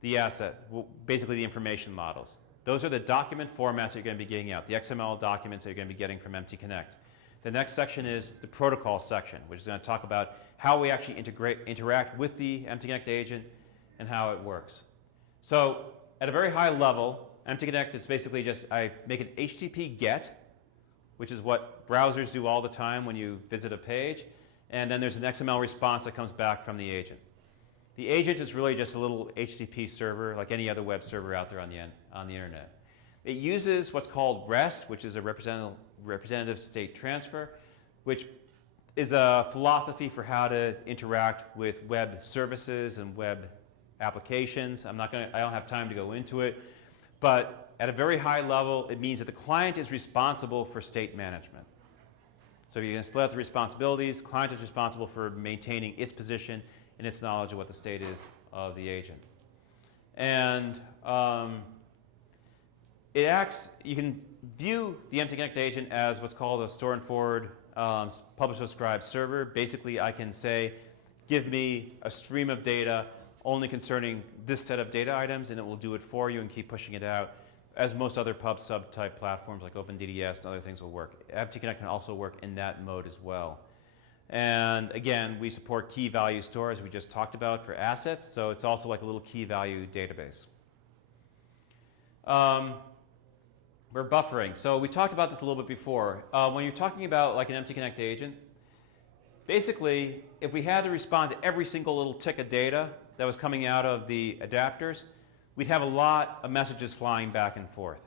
the asset, basically the information models. Those are the document formats that you're going to be getting out, the XML documents that you're going to be getting from MTConnect. The next section is the protocol section, which is going to talk about how we actually interact with the MTConnect agent and how it works. So at a very high level, MTConnect is basically just, I make an HTTP GET, which is what browsers do all the time when you visit a page, and then there's an XML response that comes back from the agent. The agent is really just a little HTTP server, like any other web server out there on the internet. It uses what's called REST, which is a representative state transfer, which is a philosophy for how to interact with web services and web applications. I don't have time to go into it, but at a very high level, it means that the client is responsible for state management. So you can split out the responsibilities. The client is responsible for maintaining its position and its knowledge of what the state is of the agent. And it acts, you can view the MTConnect agent as what's called a store and forward publish subscribe server. Basically, I can say, give me a stream of data only concerning this set of data items, and it will do it for you and keep pushing it out, as most other pub sub type platforms like OpenDDS and other things will work. MTConnect can also work in that mode as well. And again, we support key value store, as we just talked about, for assets, so it's also like a little key value database. We're buffering. So we talked about this a little bit before. When you're talking about like an MTConnect agent, basically, if we had to respond to every single little tick of data that was coming out of the adapters, we'd have a lot of messages flying back and forth.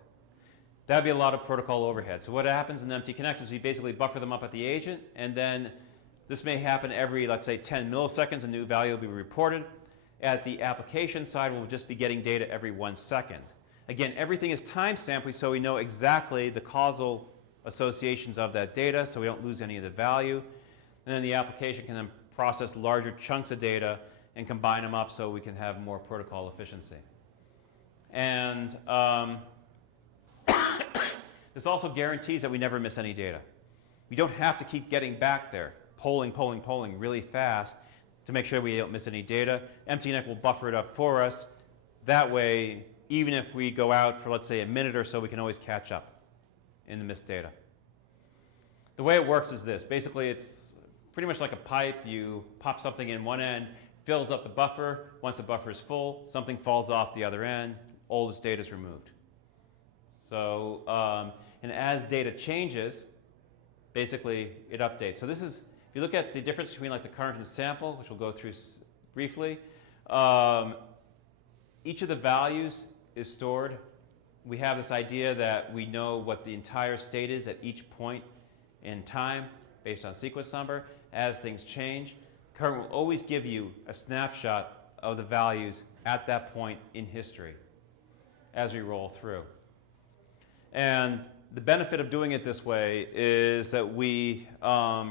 That would be a lot of protocol overhead. So what happens in MTConnect is we basically buffer them up at the agent, and then this may happen every, let's say, 10 milliseconds, a new value will be reported. At the application side, we'll just be getting data every 1 second. Again, everything is time-stamped, so we know exactly the causal associations of that data, so we don't lose any of the value. And then the application can then process larger chunks of data and combine them up so we can have more protocol efficiency. And this also guarantees that we never miss any data. We don't have to keep getting back there, polling really fast to make sure we don't miss any data. MTConnect will buffer it up for us. That way, even if we go out for, let's say, a minute or so, we can always catch up in the missed data. The way it works is this. Basically, it's pretty much like a pipe. You pop something in one end, fills up the buffer. Once the buffer is full, something falls off the other end. Oldest data is removed. So, and as data changes, basically it updates. So this is, if you look at the difference between like the current and sample, which we'll go through briefly, each of the values is stored. We have this idea that we know what the entire state is at each point in time based on sequence number. As things change, current will always give you a snapshot of the values at that point in history as we roll through. And the benefit of doing it this way is that we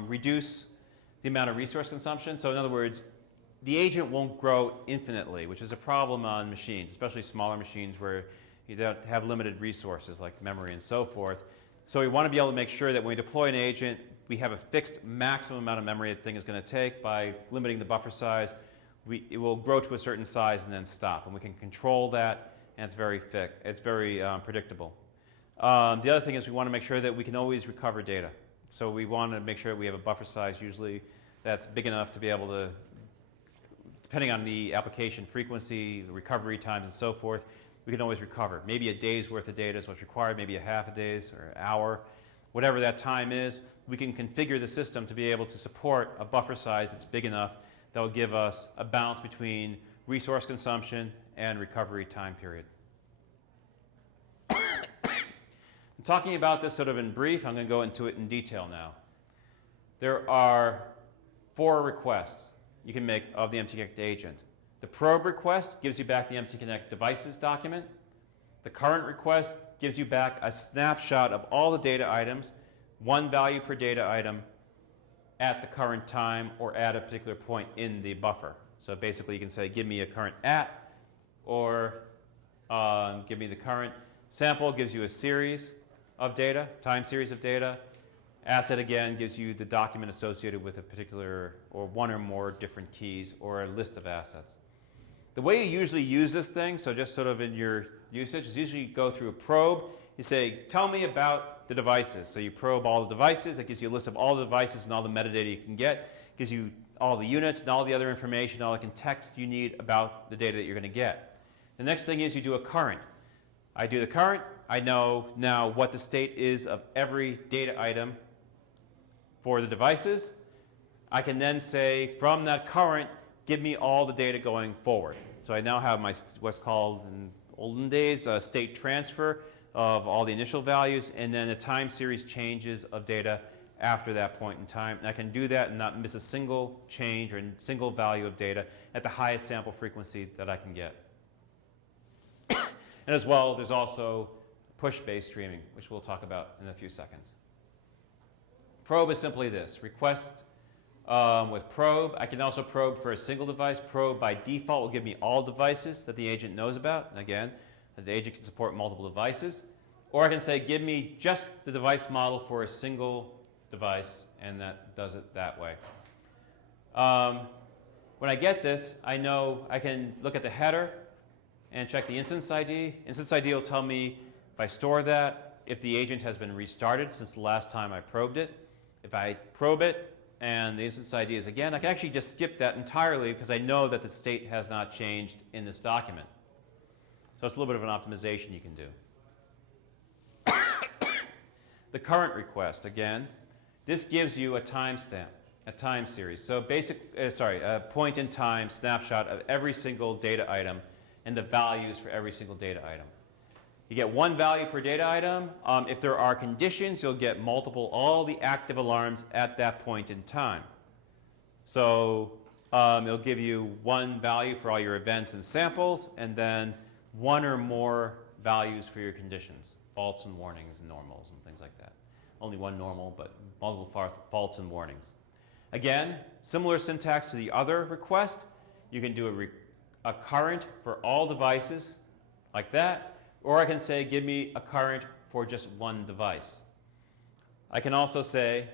reduce the amount of resource consumption. So in other words, the agent won't grow infinitely, which is a problem on machines, especially smaller machines where you don't have limited resources like memory and so forth. So we want to be able to make sure that when we deploy an agent, we have a fixed maximum amount of memory the thing is going to take. By limiting the buffer size, it will grow to a certain size and then stop. And we can control that, and it's very predictable. The other thing is we want to make sure that we can always recover data. So we want to make sure we have a buffer size usually that's big enough to be able to depending on the application frequency, the recovery times, and so forth, we can always recover. Maybe a day's worth of data is what's required, maybe a half a day's or an hour. Whatever that time is, we can configure the system to be able to support a buffer size that's big enough that will give us a balance between resource consumption and recovery time period. I'm talking about this sort of in brief. I'm going to go into it in detail now. There are 4 requests you can make of the MTConnect agent. The probe request gives you back the MTConnect devices document. The current request gives you back a snapshot of all the data items, 1 value per data item at the current time or at a particular point in the buffer. So basically you can say, give me a current at, or give me the current. Sample gives you a series of data, time series of data. Asset, again, gives you the document associated with a particular or 1 or more different keys or a list of assets. The way you usually use this thing, so just sort of in your usage, is usually you go through a probe. You say, tell me about the devices. So you probe all the devices. It gives you a list of all the devices and all the metadata you can get. It gives you all the units and all the other information, all the context you need about the data that you're going to get. The next thing is you do a current. I do the current. I know now what the state is of every data item for the devices. I can then say, from that current, give me all the data going forward. So I now have my what's called in olden days state transfer of all the initial values, and then the time series changes of data after that point in time. And I can do that and not miss a single change or a single value of data at the highest sample frequency that I can get. And as well, there's also push-based streaming, which we'll talk about in a few seconds. Probe is simply this. Request with probe. I can also probe for a single device. Probe by default will give me all devices that the agent knows about. And again, the agent can support multiple devices. Or I can say, give me just the device model for a single device, and that does it that way. When I get this, I know I can look at the header and check the instance ID. Instance ID will tell me if I store that, if the agent has been restarted since the last time I probed it. If I probe it and the instance ID is again, I can actually just skip that entirely because I know that the state has not changed in this document. So it's a little bit of an optimization you can do. The current request, again, this gives you a timestamp, a time series. So a point in time snapshot of every single data item and the values for every single data item. You get 1 value per data item. If there are conditions, you'll get all the active alarms at that point in time. So it'll give you 1 value for all your events and samples, and then 1 or more values for your conditions, faults and warnings and normals and things like that. Only 1 normal, but multiple faults and warnings. Again, similar syntax to the other request. You can do a current for all devices like that. Or I can say, give me a current for just 1 device. I can also say,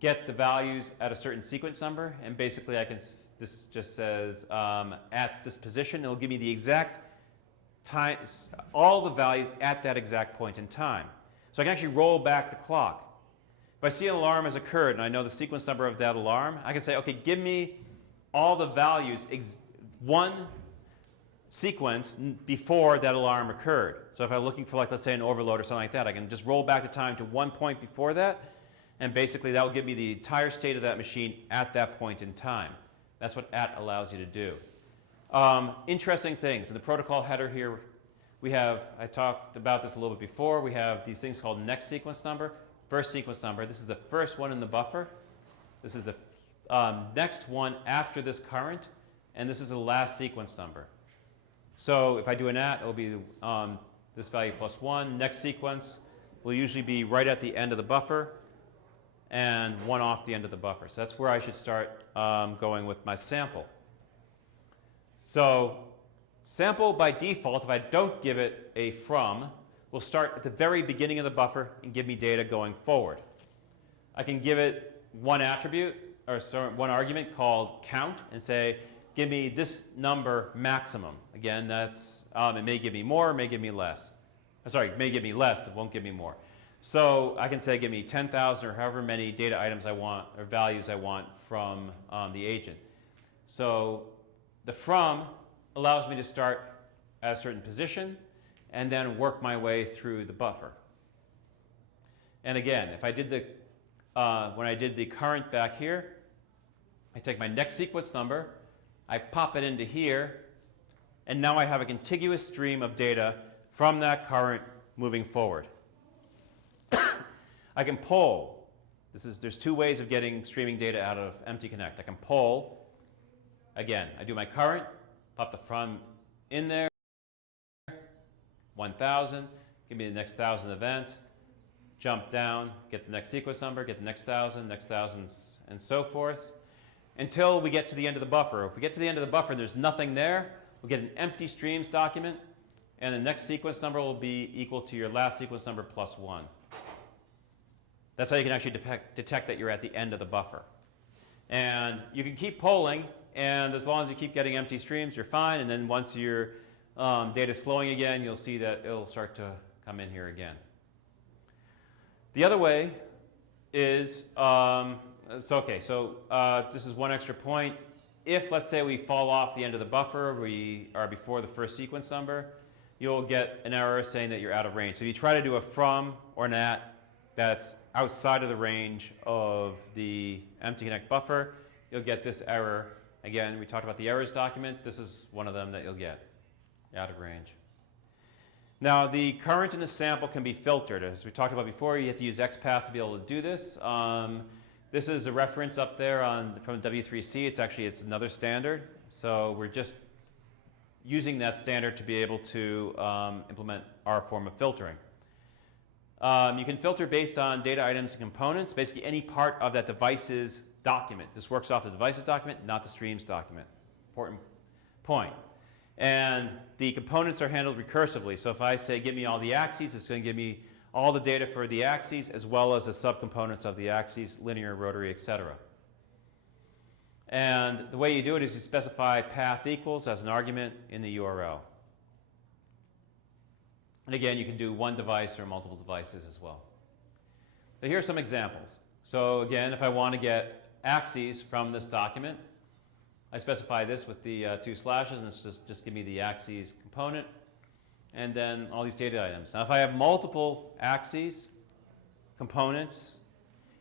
get the values at a certain sequence number. And basically, this just says, at this position, it'll give me the exact time, all the values at that exact point in time. So I can actually roll back the clock. If I see an alarm has occurred and I know the sequence number of that alarm, I can say, okay, give me all the values, 1 sequence before that alarm occurred. So if I'm looking for, like, let's say an overload or something like that, I can just roll back the time to 1 point before that, and basically that will give me the entire state of that machine at that point in time. That's what at allows you to do. Interesting things. In the protocol header here, we have, I talked about this a little bit before, we have these things called next sequence number, first sequence number. This is the first one in the buffer. This is the next one after this current, and this is the last sequence number. So if I do an at, it will be this value plus 1. Next sequence will usually be right at the end of the buffer and 1 off the end of the buffer. So that's where I should start going with my sample. So sample by default, if I don't give it a from, will start at the very beginning of the buffer and give me data going forward. I can give it 1 attribute, or sorry, 1 argument called count, and say, give me this number maximum. Again, that's, it may give me more, it may give me less. Sorry, it may give me less, it won't give me more. So I can say, give me 10,000 or however many data items I want, or values I want from the agent. So The from allows me to start at a certain position and then work my way through the buffer. And again, if I did the, when I did the current back here, I take my next sequence number, I pop it into here, and now I have a contiguous stream of data from that current moving forward. I can poll. There's two ways of getting streaming data out of MTConnect. I can poll. Again, I do my current, pop the from in there, 1,000, give me the next 1,000 events, jump down, get the next sequence number, get the next 1,000, and so forth, until we get to the end of the buffer. If we get to the end of the buffer and there's nothing there, we'll get an empty streams document, and the next sequence number will be equal to your last sequence number plus 1. That's how you can actually detect that you're at the end of the buffer. And you can keep polling, and as long as you keep getting empty streams, you're fine. And then once your data is flowing again, you'll see that it'll start to come in here again. The other way is, this is one extra point. If, let's say, we fall off the end of the buffer, we are before the first sequence number, you'll get an error saying that you're out of range. So if you try to do a from or an at that's outside of the range of the MTConnect buffer, you'll get this error. Again, we talked about the errors document. This is one of them that you'll get, out of range. Now, the current in the sample can be filtered. As we talked about before, you have to use XPath to be able to do this. This is a reference up there from W3C. It's another standard. So we're just using that standard to be able to implement our form of filtering. You can filter based on data items and components, basically any part of that device's document. This works off the device's document, not the streams document. Important point. And the components are handled recursively. So if I say, give me all the axes, it's going to give me all the data for the axes as well as the subcomponents of the axes, linear, rotary, etc. And the way you do it is you specify path equals as an argument in the URL. And again, you can do one device or multiple devices as well. So here are some examples. So again, if I want to get axes from this document, I specify this with the 2 slashes, and it's just give me the axes component, and then all these data items. Now, if I have multiple axes components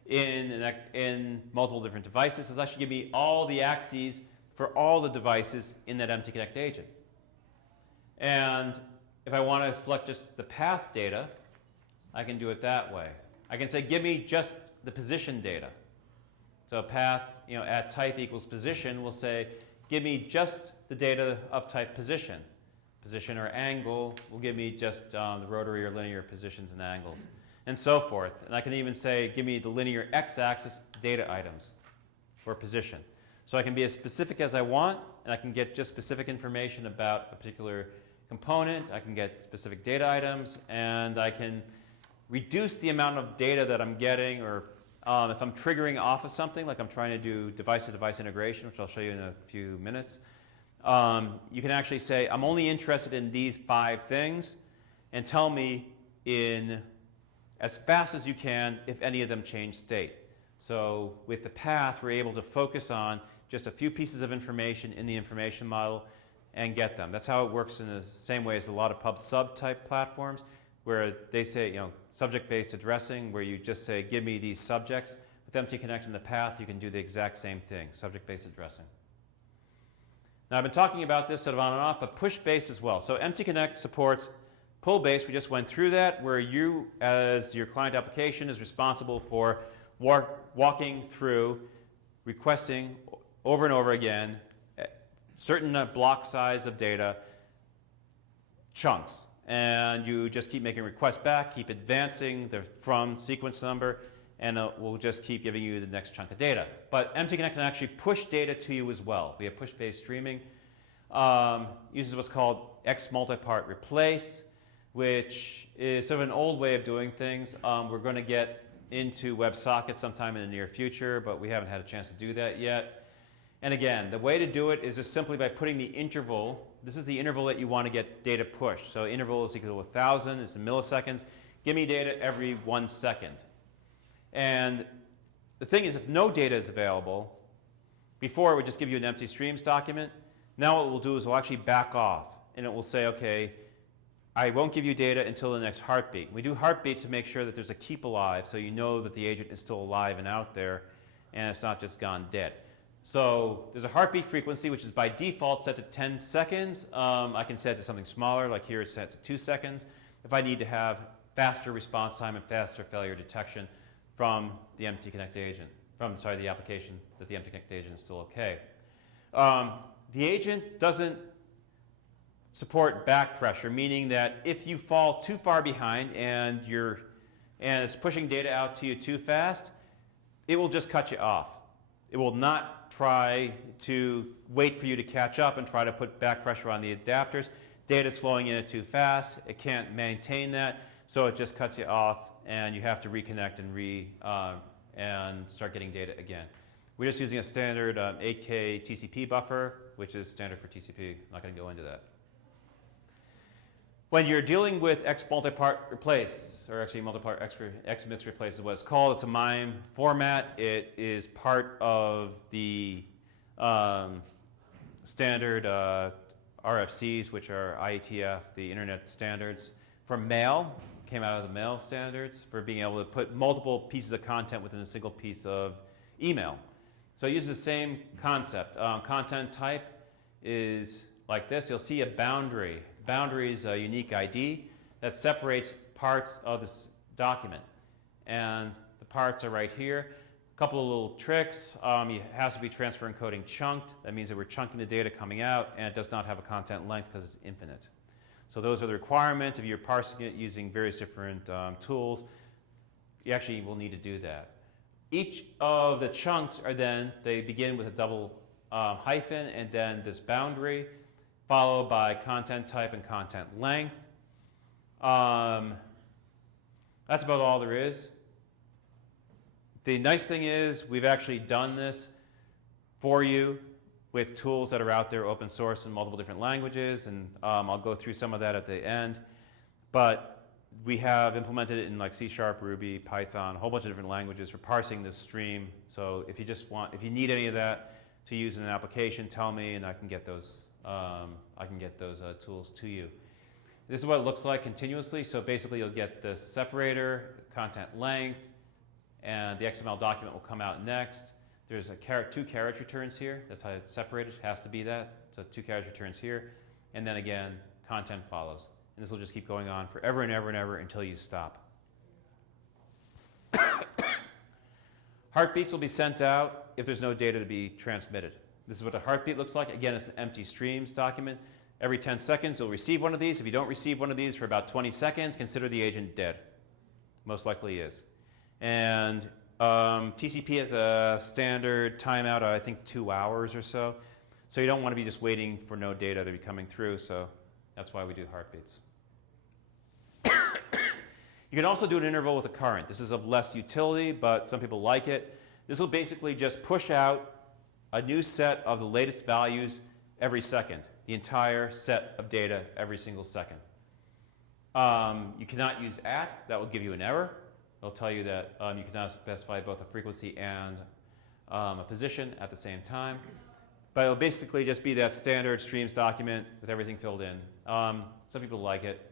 in multiple different devices, it'll actually give me all the axes for all the devices in that MTConnect agent. And if I want to select just the path data, I can do it that way. I can say, give me just the position data. So path, at type equals position will say, give me just the data of type position. Position or angle will give me just the rotary or linear positions and angles, and so forth. And I can even say, give me the linear x-axis data items for position. So I can be as specific as I want, and I can get just specific information about a particular component. I can get specific data items, and I can reduce the amount of data that I'm getting, or if I'm triggering off of something, like I'm trying to do device-to-device integration, which I'll show you in a few minutes, you can actually say, I'm only interested in these 5 things, and tell me in as fast as you can if any of them change state. So with the path, we're able to focus on just a few pieces of information in the information model and get them. That's how it works in the same way as a lot of pub-sub type platforms, where they say, subject-based addressing, where you just say, give me these subjects. With MTConnect in the path, you can do the exact same thing, subject-based addressing. Now, I've been talking about this sort of on and off, but push-based as well. So MTConnect supports pull-based. We just went through that, where you, as your client application, is responsible for walking through, requesting over and over again, certain block size of data, chunks. And you just keep making requests back, keep advancing the from sequence number, and we'll just keep giving you the next chunk of data. But MTConnect can actually push data to you as well. We have push-based streaming. Uses what's called X multipart replace, which is sort of an old way of doing things. We're going to get into WebSocket sometime in the near future, but we haven't had a chance to do that yet. And again, the way to do it is just simply by putting the interval. This is the interval that you want to get data pushed. So interval is equal to 1,000. It's in milliseconds. Give me data every 1 second. And the thing is, if no data is available, before it would just give you an empty streams document. Now what we'll do is we'll actually back off, and it will say, okay, I won't give you data until the next heartbeat. We do heartbeats to make sure that there's a keep alive, so you know that the agent is still alive and out there, and it's not just gone dead. So there's a heartbeat frequency, which is by default set to 10 seconds. I can set it to something smaller, like here it's set to 2 seconds, if I need to have faster response time and faster failure detection from the MTConnect agent, the application that the MTConnect agent is still okay. The agent doesn't support back pressure, meaning that if you fall too far behind and it's pushing data out to you too fast, it will just cut you off. It will not try to wait for you to catch up and try to put back pressure on the adapters. Data's flowing in too fast. It can't maintain that, so it just cuts you off, and you have to reconnect and start getting data again. We're just using a standard 8K TCP buffer, which is standard for TCP. I'm not going to go into that. When you're dealing with X multipart replace, or actually multipart X mix replace is what it's called. It's a MIME format. It is part of the standard RFCs, which are IETF, the internet standards. For mail, came out of the mail standards for being able to put multiple pieces of content within a single piece of email. So it uses the same concept. Content type is like this. You'll see a boundary. Boundary is a unique ID that separates parts of this document. And the parts are right here. A couple of little tricks. It has to be transfer encoding chunked. That means that we're chunking the data coming out, and it does not have a content length because it's infinite. So those are the requirements. If you're parsing it using various different tools, you actually will need to do that. Each of the chunks they begin with a double hyphen and then this boundary, followed by content type and content length. That's about all there is. The nice thing is we've actually done this for you with tools that are out there open source in multiple different languages, and I'll go through some of that at the end. But we have implemented it in like C#, Ruby, Python, a whole bunch of different languages for parsing this stream. So if you need any of that to use in an application, tell me, and I can get those tools to you. This is what it looks like continuously. So basically, you'll get the separator, content length, and the XML document will come out next. There's two carriage returns here. That's how it's separated. It has to be that. So 2 carriage returns here, and then again, content follows. And this will just keep going on forever and ever and ever until you stop. Heartbeats will be sent out if there's no data to be transmitted. This is what a heartbeat looks like. Again, it's an empty streams document. Every 10 seconds, you'll receive one of these. If you don't receive one of these for about 20 seconds, consider the agent dead. Most likely is. And TCP has a standard timeout of, I think, 2 hours or so. So you don't want to be just waiting for no data to be coming through. So that's why we do heartbeats. You can also do an interval with a current. This is of less utility, but some people like it. This will basically just push out a new set of the latest values every second, the entire set of data every single second. You cannot use @ that will give you an error. It'll tell you that you cannot specify both a frequency and a position at the same time. But it'll basically just be that standard streams document with everything filled in. Some people like it,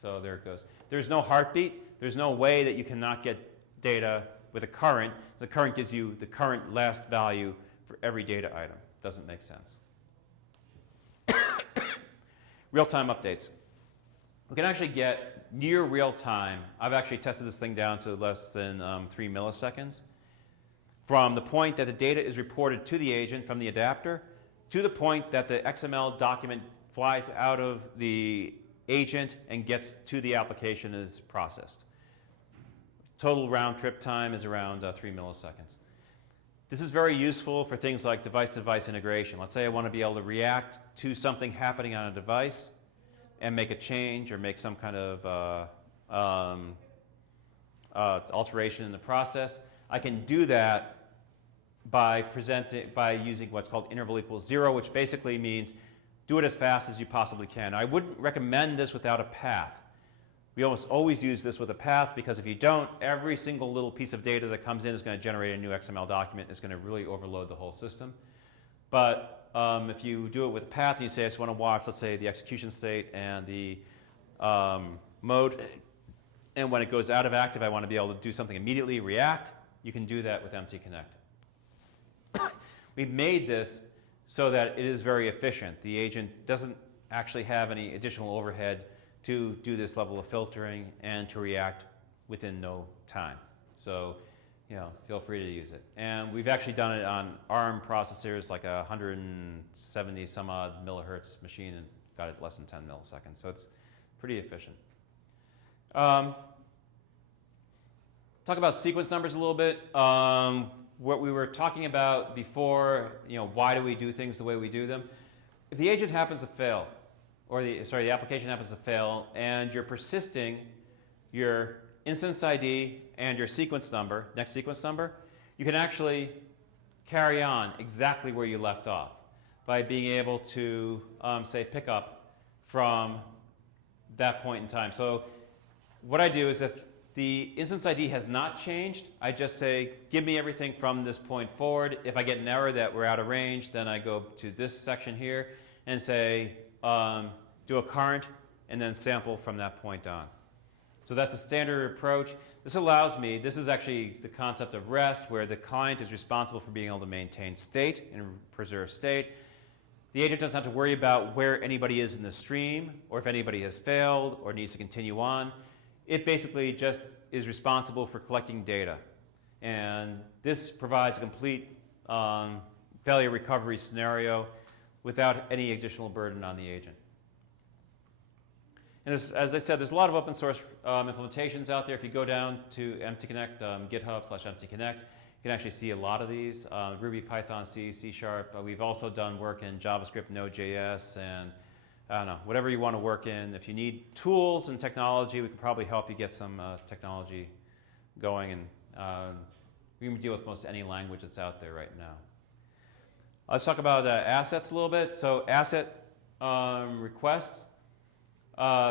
so there it goes. There's no heartbeat. There's no way that you cannot get data with a current. The current gives you the current last value for every data item. Doesn't make sense. Real-time updates. We can actually get near real-time. I've actually tested this thing down to less than 3 milliseconds. From the point that the data is reported to the agent from the adapter to the point that the XML document flies out of the agent and gets to the application and is processed. Total round-trip time is around 3 milliseconds. This is very useful for things like device-to-device integration. Let's say I want to be able to react to something happening on a device and make a change or make some kind of alteration in the process. I can do that by using what's called interval equals 0, which basically means do it as fast as you possibly can. I wouldn't recommend this without a path. We almost always use this with a path because if you don't, every single little piece of data that comes in is going to generate a new XML document. It's going to really overload the whole system. But if you do it with a path and you say, I just want to watch, let's say, the execution state and the mode, and when it goes out of active, I want to be able to do something immediately, react, you can do that with MTConnect. We've made this so that it is very efficient. The agent doesn't actually have any additional overhead to do this level of filtering and to react within no time. So, feel free to use it. And we've actually done it on ARM processors, like a 170 some odd millihertz machine, and got it less than 10 milliseconds. So it's pretty efficient. Talk about sequence numbers a little bit. What we were talking about before, why do we do things the way we do them? If the agent happens to fail, or the application happens to fail, and you're persisting your instance ID and your sequence number, next sequence number, you can actually carry on exactly where you left off by being able to, say, pick up from that point in time. So what I do is if the instance ID has not changed, I just say, give me everything from this point forward. If I get an error that we're out of range, then I go to this section here and say, do a current, and then sample from that point on. So that's a standard approach. This allows me, this is actually the concept of REST, where the client is responsible for being able to maintain state and preserve state. The agent doesn't have to worry about where anybody is in the stream, or if anybody has failed or needs to continue on. It basically just is responsible for collecting data. And this provides a complete failure recovery scenario without any additional burden on the agent. And as I said, there's a lot of open source implementations out there. If you go down to MTConnect, GitHub/MTConnect, you can actually see a lot of these. Ruby, Python, C, C#. We've also done work in JavaScript, Node.js, and I don't know, whatever you want to work in. If you need tools and technology, we can probably help you get some technology going. And we can deal with most any language that's out there right now. Let's talk about assets a little bit. So asset requests.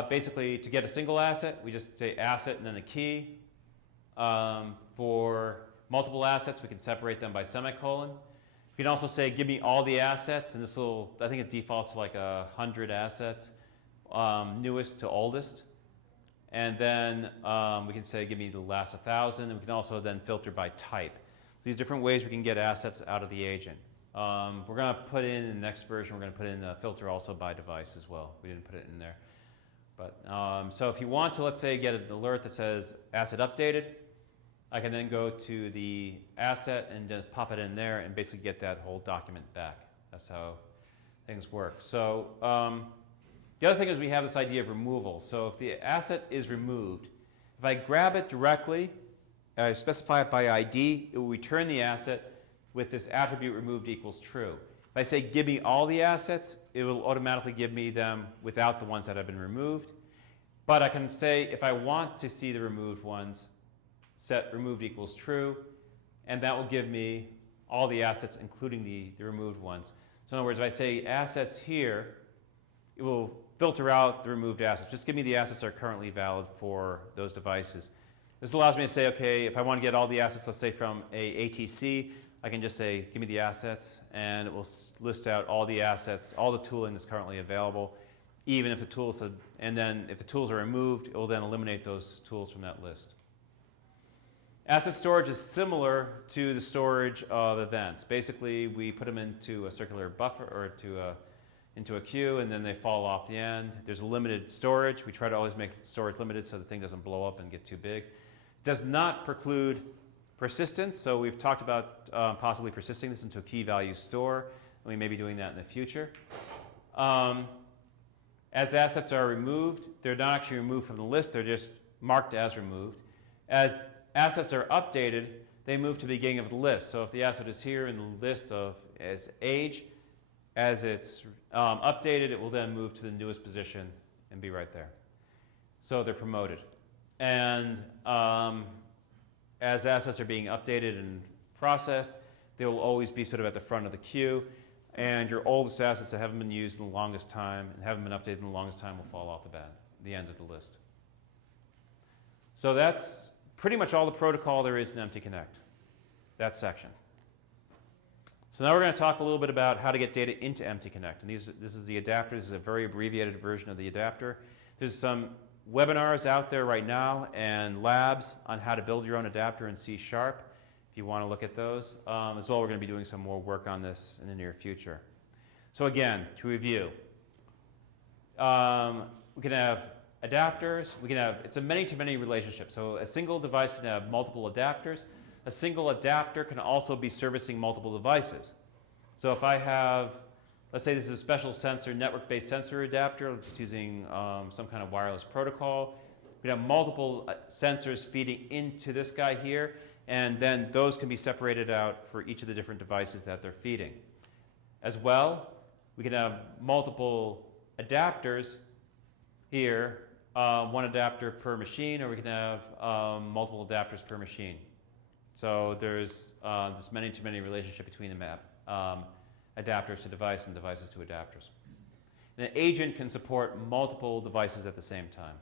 Basically, to get a single asset, we just say asset and then a key. For multiple assets, we can separate them by semicolon. You can also say, give me all the assets, and this will, I think it defaults to like 100 assets, newest to oldest. And then we can say, give me the last 1,000, and we can also then filter by type. So these different ways we can get assets out of the agent. We're going to put in the next version, we're going to put in a filter also by device as well. We didn't put it in there. But, so if you want to, let's say, get an alert that says asset updated, I can then go to the asset and just pop it in there and basically get that whole document back. That's how things work. So the other thing is we have this idea of removal. So if the asset is removed, if I grab it directly, I specify it by ID, it will return the asset with this attribute removed equals true. If I say give me all the assets, it will automatically give me them without the ones that have been removed. But I can say if I want to see the removed ones, set removed equals true, and that will give me all the assets, including the removed ones. So in other words, if I say assets here, it will filter out the removed assets. Just give me the assets that are currently valid for those devices. This allows me to say, okay, if I want to get all the assets, let's say from a ATC, I can just say, give me the assets, and it will list out all the assets, all the tooling that's currently available, even if the tools have, and then if the tools are removed, it will then eliminate those tools from that list. Asset storage is similar to the storage of events. Basically, we put them into a circular buffer or into a queue, and then they fall off the end. There's a limited storage. We try to always make storage limited so the thing doesn't blow up and get too big. It does not preclude persistence, so we've talked about possibly persisting this into a key value store, and we may be doing that in the future. As assets are removed, they're not actually removed from the list, they're just marked as removed. As assets are updated, they move to the beginning of the list. So if the asset is here in the list of as age, as it's updated, it will then move to the newest position and be right there. So they're promoted. And as assets are being updated and processed, they will always be sort of at the front of the queue. And your oldest assets that haven't been used in the longest time and haven't been updated in the longest time will fall off the end of the list. So that's pretty much all the protocol there is in MTConnect, that section. So now we're going to talk a little bit about how to get data into MTConnect. And this is the adapter. This is a very abbreviated version of the adapter. There's some webinars out there right now and labs on how to build your own adapter in C#. If you want to look at those. As well, we're going to be doing some more work on this in the near future. So again, to review, we can have adapters. It's a many-to-many relationship. So a single device can have multiple adapters. A single adapter can also be servicing multiple devices. So if I have, let's say this is a special sensor, network-based sensor adapter, just using some kind of wireless protocol. We have multiple sensors feeding into this guy here, and then those can be separated out for each of the different devices that they're feeding. As well, we can have multiple adapters here, one adapter per machine, or we can have multiple adapters per machine. So there's this many-to-many relationship between the adapters to device and devices to adapters. And an agent can support multiple devices at the same time.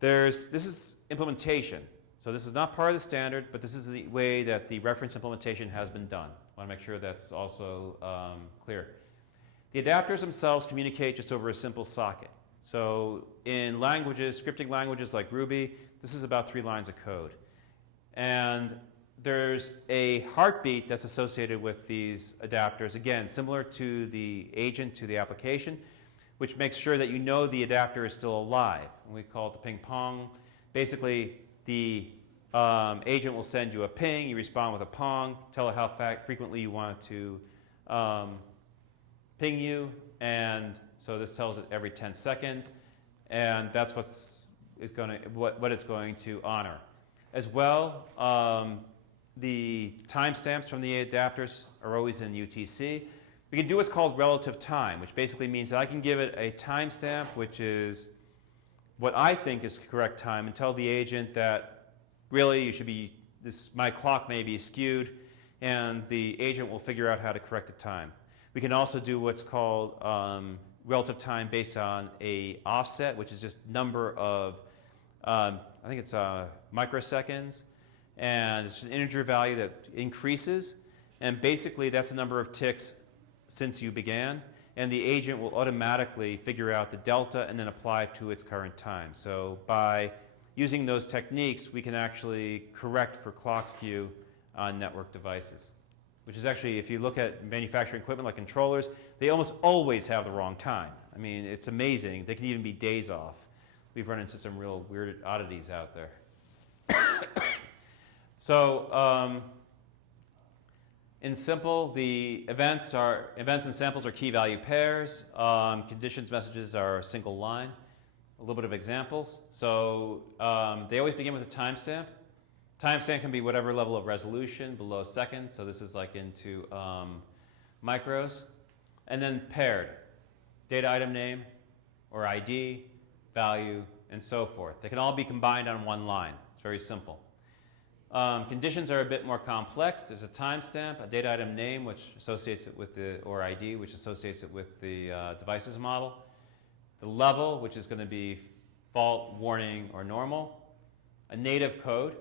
This is implementation. So this is not part of the standard, but this is the way that the reference implementation has been done. I want to make sure that's also clear. The adapters themselves communicate just over a simple socket. So in languages, scripting languages like Ruby, this is about 3 lines of code. And there's a heartbeat that's associated with these adapters, again, similar to the agent to the application, which makes sure that you know the adapter is still alive. And we call it the ping pong. Basically, the agent will send you a ping, you respond with a pong, tell it how frequently you want it to ping you, and so this tells it every 10 seconds, and that's what it's going to honor. As well, the timestamps from the adapters are always in UTC. We can do what's called relative time, which basically means that I can give it a timestamp, which is what I think is correct time, and tell the agent that really you should be, my clock may be skewed, and the agent will figure out how to correct the time. We can also do what's called relative time based on a offset, which is just number of I think it's microseconds, and it's an integer value that increases, and basically that's the number of ticks since you began, and the agent will automatically figure out the delta and then apply it to its current time. So by using those techniques, we can actually correct for clock skew on network devices, which is actually, if you look at manufacturing equipment like controllers, they almost always have the wrong time. I mean, it's amazing. They can even be days off. We've run into some real weird oddities out there. So in simple, the events and samples are key value pairs. Conditions messages are a single line. A little bit of examples. So they always begin with a timestamp. Timestamp can be whatever level of resolution below seconds. So this is like into micros. And then paired. Data item name or ID, value, and so forth. They can all be combined on one line. It's very simple. Conditions are a bit more complex. There's a timestamp, a data item name, which associates it with or ID, which associates it with the devices model. The level, which is going to be fault, warning, or normal. A native code.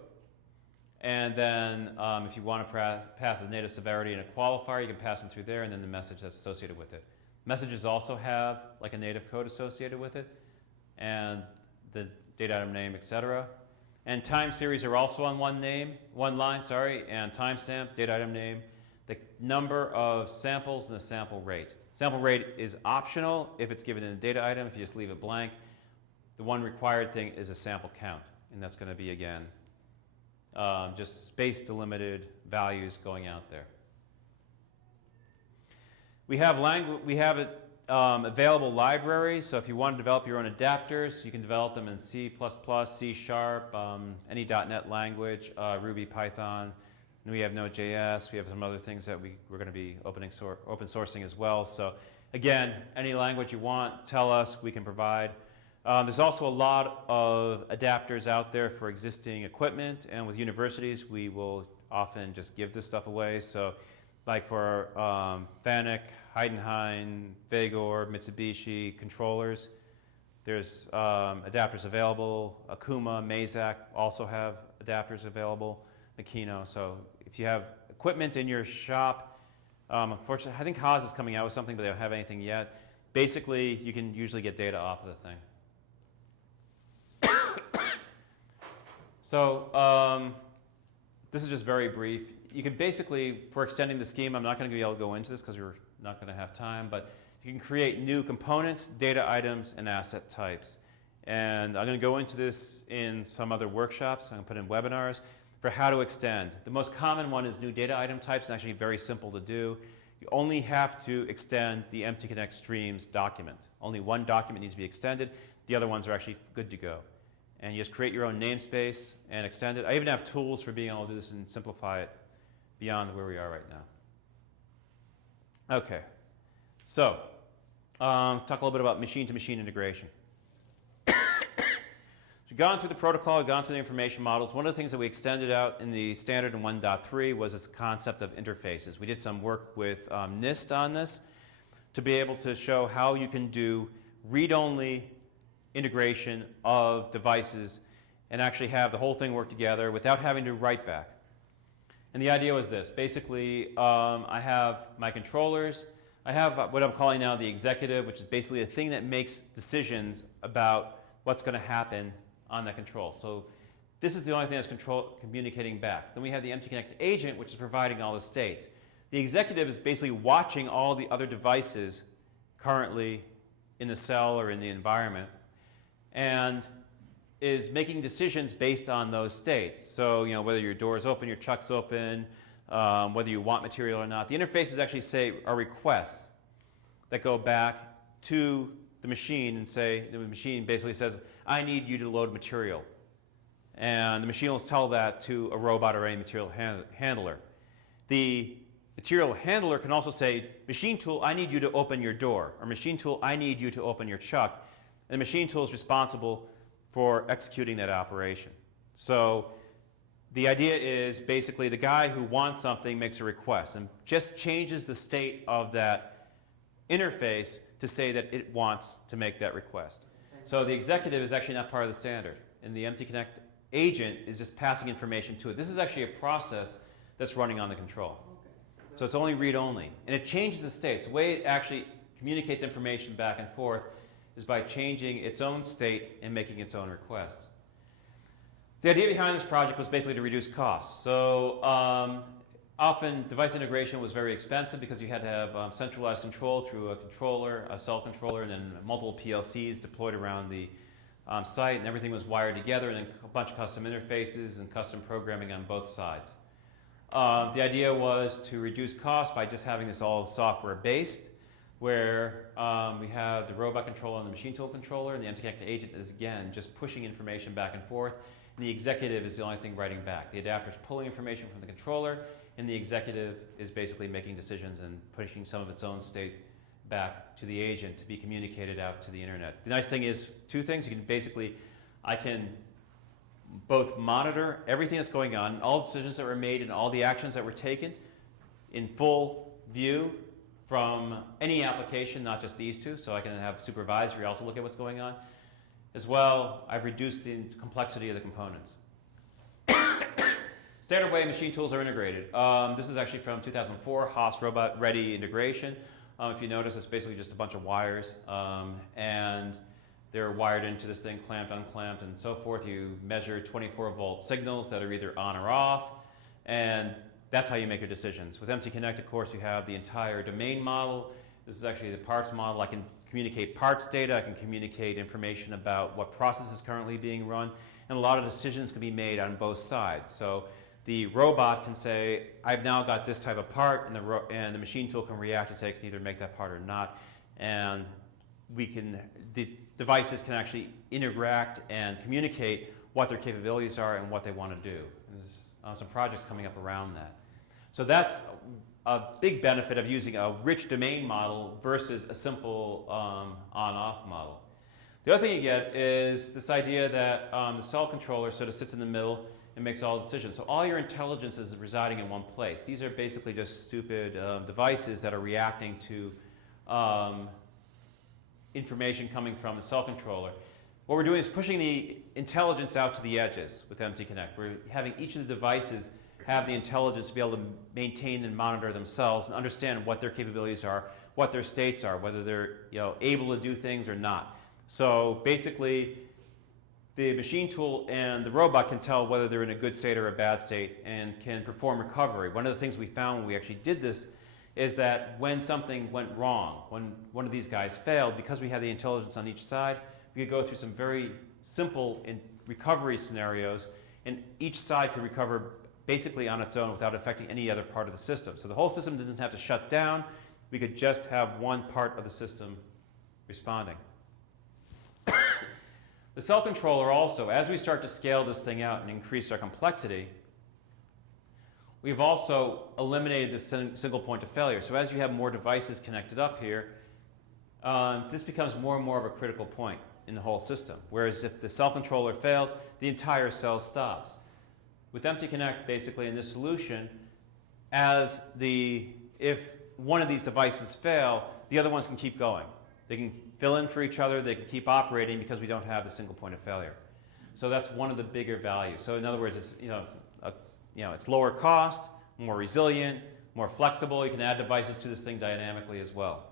And then if you want to pass a native severity and a qualifier, you can pass them through there, and then the message that's associated with it. Messages also have like a native code associated with it, and the data item name, etc. And time series are also on one line, and timestamp, data item name, the number of samples, and the sample rate. Sample rate is optional if it's given in a data item. If you just leave it blank, the one required thing is a sample count, and that's going to be, again, just space-delimited values going out there. We have available libraries, so if you want to develop your own adapters, you can develop them in C++, C#, any .NET language, Ruby, Python. And we have Node.js. We have some other things that we're going to be open sourcing as well. So again, any language you want, tell us, we can provide. There's also a lot of adapters out there for existing equipment, and with universities, we will often just give this stuff away. So like for FANUC, Heidenhain, Vagor, Mitsubishi, controllers, there's adapters available. Akuma, Mazak also have adapters available. Makino. So if you have equipment in your shop. Unfortunately, I think Haas is coming out with something, but they don't have anything yet. Basically, you can usually get data off of the thing. So this is just very brief. You can basically, for extending the scheme, I'm not going to be able to go into this because we're not going to have time, but you can create new components, data items, and asset types. And I'm going to go into this in some other workshops. I'm going to put in webinars for how to extend. The most common one is new data item types, and actually very simple to do. You only have to extend the MTConnect streams document. Only one document needs to be extended. The other ones are actually good to go. And you just create your own namespace and extend it. I even have tools for being able to do this and simplify it beyond where we are right now. Okay, so talk a little bit about machine-to-machine integration. We've gone through the protocol, we've gone through the information models. One of the things that we extended out in the standard in 1.3 was this concept of interfaces. We did some work with NIST on this to be able to show how you can do read-only integration of devices and actually have the whole thing work together without having to write back. And the idea was this. Basically, I have my controllers. I have what I'm calling now the executive, which is basically a thing that makes decisions about what's going to happen on that control. So this is the only thing that's communicating back. Then we have the MTConnect agent, which is providing all the states. The executive is basically watching all the other devices currently in the cell or in the environment and is making decisions based on those states. So, you know, whether your door is open, your chuck's open, whether you want material or not. The interfaces actually are requests that go back to the machine and say, the machine basically says, I need you to load material. And the machine will tell that to a robot or any material handler. The material handler can also say, machine tool, I need you to open your door. Or machine tool, I need you to open your chuck. And the machine tool is responsible for executing that operation. So the idea is basically the guy who wants something makes a request and just changes the state of that interface to say that it wants to make that request. So the executive is actually not part of the standard, and the MTConnect agent is just passing information to it. This is actually a process that's running on the control. So it's only read-only, and it changes the state. So the way it actually communicates information back and forth is by changing its own state and making its own requests. The idea behind this project was basically to reduce costs. So often device integration was very expensive because you had to have centralized control through a controller, a cell controller, and then multiple PLCs deployed around the site, and everything was wired together, and then a bunch of custom interfaces and custom programming on both sides. The idea was to reduce costs by just having this all software-based, where we have the robot controller and the machine tool controller, and the MTConnect agent is, again, just pushing information back and forth. And the executive is the only thing writing back. The adapter is pulling information from the controller, and the executive is basically making decisions and pushing some of its own state back to the agent to be communicated out to the internet. The nice thing is two things. You can basically, I can both monitor everything that's going on, all the decisions that were made and all the actions that were taken in full view from any application, not just these two. So I can have supervisory also look at what's going on. As well, I've reduced the complexity of the components. Standard way machine tools are integrated. This is actually from 2004, Haas Robot Ready integration. If you notice, it's basically just a bunch of wires, and they're wired into this thing, clamped, unclamped, and so forth. You measure 24-volt signals that are either on or off, and that's how you make your decisions. With MTConnect, of course, you have the entire domain model. This is actually the parts model. I can communicate parts data. I can communicate information about what process is currently being run, and a lot of decisions can be made on both sides. So the robot can say, I've now got this type of part, and the machine tool can react and say, I can either make that part or not. And the devices can actually interact and communicate what their capabilities are and what they want to do. And there's some projects coming up around that. So that's a big benefit of using a rich domain model versus a simple on-off model. The other thing you get is this idea that the cell controller sort of sits in the middle and makes all the decisions. So all your intelligence is residing in one place. These are basically just stupid devices that are reacting to information coming from the cell controller. What we're doing is pushing the intelligence out to the edges with MTConnect. We're having each of the devices have the intelligence to be able to maintain and monitor themselves and understand what their capabilities are, what their states are, whether they're able to do things or not. So basically, the machine tool and the robot can tell whether they're in a good state or a bad state and can perform recovery. One of the things we found when we actually did this is that when something went wrong, when one of these guys failed, because we had the intelligence on each side, we could go through some very simple recovery scenarios, and each side could recover basically on its own without affecting any other part of the system. So the whole system didn't have to shut down. We could just have one part of the system responding. The cell controller also, as we start to scale this thing out and increase our complexity, we've also eliminated this single point of failure. So as you have more devices connected up here, this becomes more and more of a critical point in the whole system. Whereas if the cell controller fails, the entire cell stops. With MTConnect, basically in this solution, if one of these devices fail, the other ones can keep going. They can fill in for each other, they can keep operating because we don't have a single point of failure. So that's one of the bigger values. So in other words, it's, it's lower cost, more resilient, more flexible. You can add devices to this thing dynamically as well.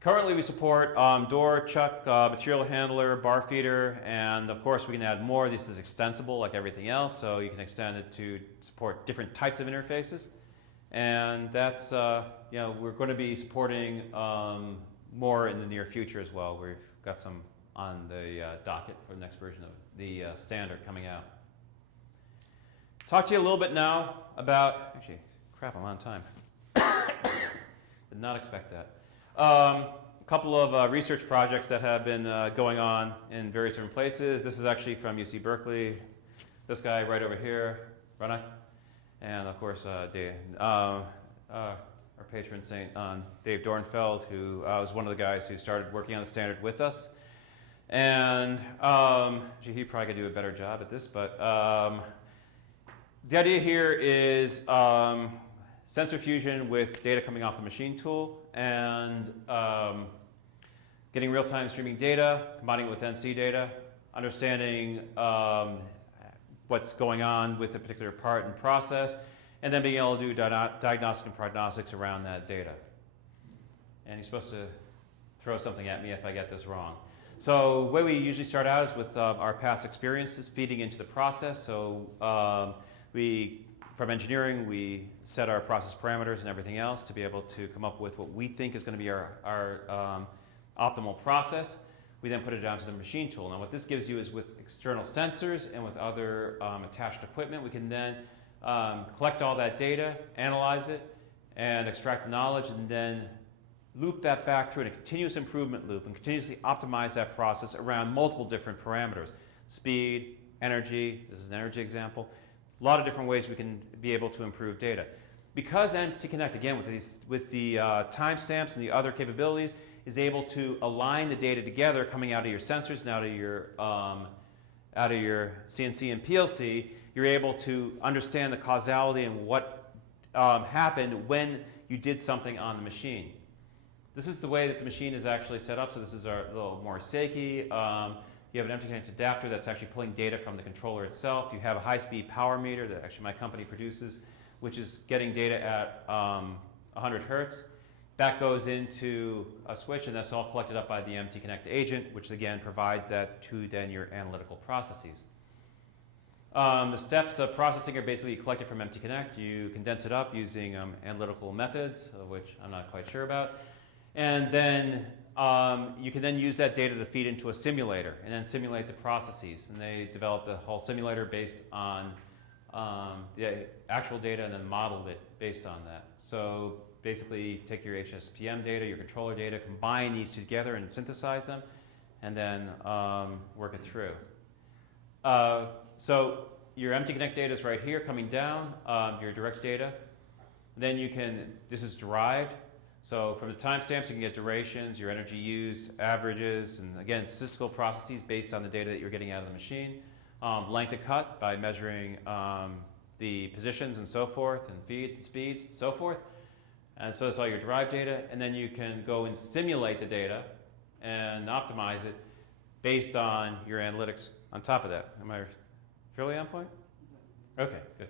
Currently we support door, chuck, material handler, bar feeder, and of course we can add more. This is extensible like everything else, so you can extend it to support different types of interfaces. And that's, we're going to be supporting more in the near future as well. We've got some on the docket for the next version of the standard coming out. Talk to you a little bit now about, actually, crap, I'm on time. Did not expect that. A couple of research projects that have been going on in various different places. This is actually from UC Berkeley. This guy right over here, Ranak. And of course, Dave, our patron saint, Dave Dornfeld, who was one of the guys who started working on the standard with us. And he probably could do a better job at this, but the idea here is sensor fusion with data coming off the machine tool and getting real-time streaming data, combining it with NC data, understanding what's going on with a particular part and process, and then being able to do diagnostic and prognostics around that data. And he's supposed to throw something at me if I get this wrong. So the way we usually start out is with our past experiences feeding into the process. So from engineering, we set our process parameters and everything else to be able to come up with what we think is going to be our optimal process. We then put it down to the machine tool. Now what this gives you is with external sensors and with other attached equipment, we can then collect all that data, analyze it, and extract the knowledge, and then loop that back through in a continuous improvement loop and continuously optimize that process around multiple different parameters. Speed, energy, this is an energy example. A lot of different ways we can be able to improve data. Because MTConnect, again, with the timestamps and the other capabilities, is able to align the data together coming out of your sensors and out of your CNC and PLC, you're able to understand the causality and what happened when you did something on the machine. This is the way that the machine is actually set up. So this is our little Moriseki. You have an MTConnect adapter that's actually pulling data from the controller itself. You have a high-speed power meter that actually my company produces, which is getting data at 100 hertz. That goes into a switch, and that's all collected up by the MTConnect agent, which again provides that to then your analytical processes. The steps of processing are basically collected from MTConnect. You condense it up using analytical methods, which I'm not quite sure about. And then you can then use that data to feed into a simulator and then simulate the processes. And they developed the whole simulator based on the actual data and then modeled it based on that. So basically take your HSPM data, your controller data, combine these together and synthesize them, and then work it through. So your MTConnect data is right here coming down, your direct data. Then you can, this is derived. So from the timestamps, you can get durations, your energy used, averages, and again, statistical processes based on the data that you're getting out of the machine. Length of cut by measuring the positions and so forth, and feeds and speeds and so forth. And so that's all your derived data. And then you can go and simulate the data and optimize it based on your analytics on top of that. Am I fairly on point? Okay, good.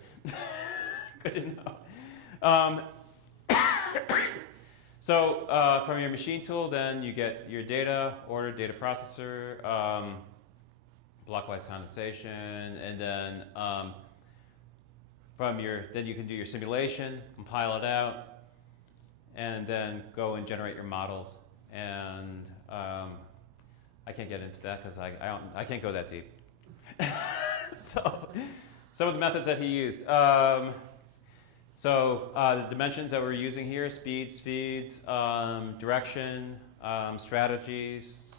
Good to know. So from your machine tool, then you get your data, order, data processor, blockwise condensation, and then then you can do your simulation, compile it out, and then go and generate your models. And I can't get into that because I can't go that deep. So some of the methods that he used. The dimensions that we're using here: speeds, direction, strategies.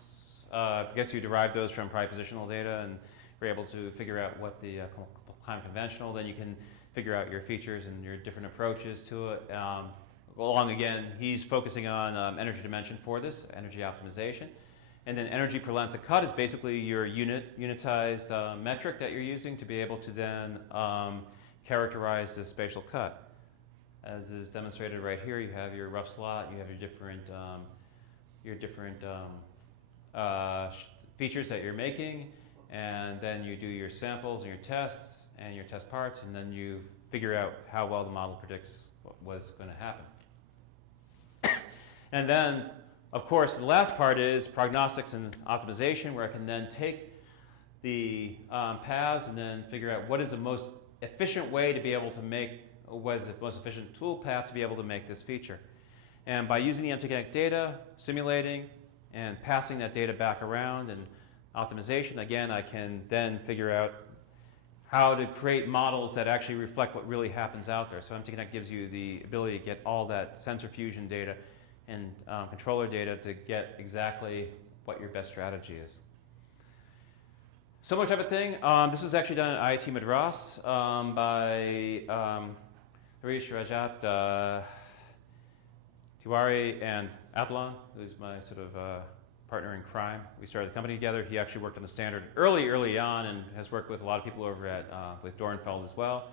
I guess you derive those from probably positional data, and we're able to figure out what the climate conventional. Then you can figure out your features and your different approaches to it. Along again, he's focusing on energy dimension for this, energy optimization. And then energy per length of cut is basically your unitized metric that you're using to be able to then characterize this spatial cut. As is demonstrated right here, you have your rough slot, you have your different features that you're making, and then you do your samples and your tests and your test parts, and then you figure out how well the model predicts what was going to happen. And then, of course, the last part is prognostics and optimization, where I can then take the paths and then figure out what is the most efficient way to be able to make, or what is the most efficient tool path to be able to make this feature. And by using the MTConnect data, simulating, and passing that data back around and optimization, again, I can then figure out how to create models that actually reflect what really happens out there. So MTConnect gives you the ability to get all that sensor fusion data and controller data to get exactly what your best strategy is. Similar type of thing. This was actually done at IIT Madras by Harish Rajat Tiwari and Adlan, who's my sort of partner in crime. We started the company together. He actually worked on the standard early on and has worked with a lot of people over at with Dornfeld as well.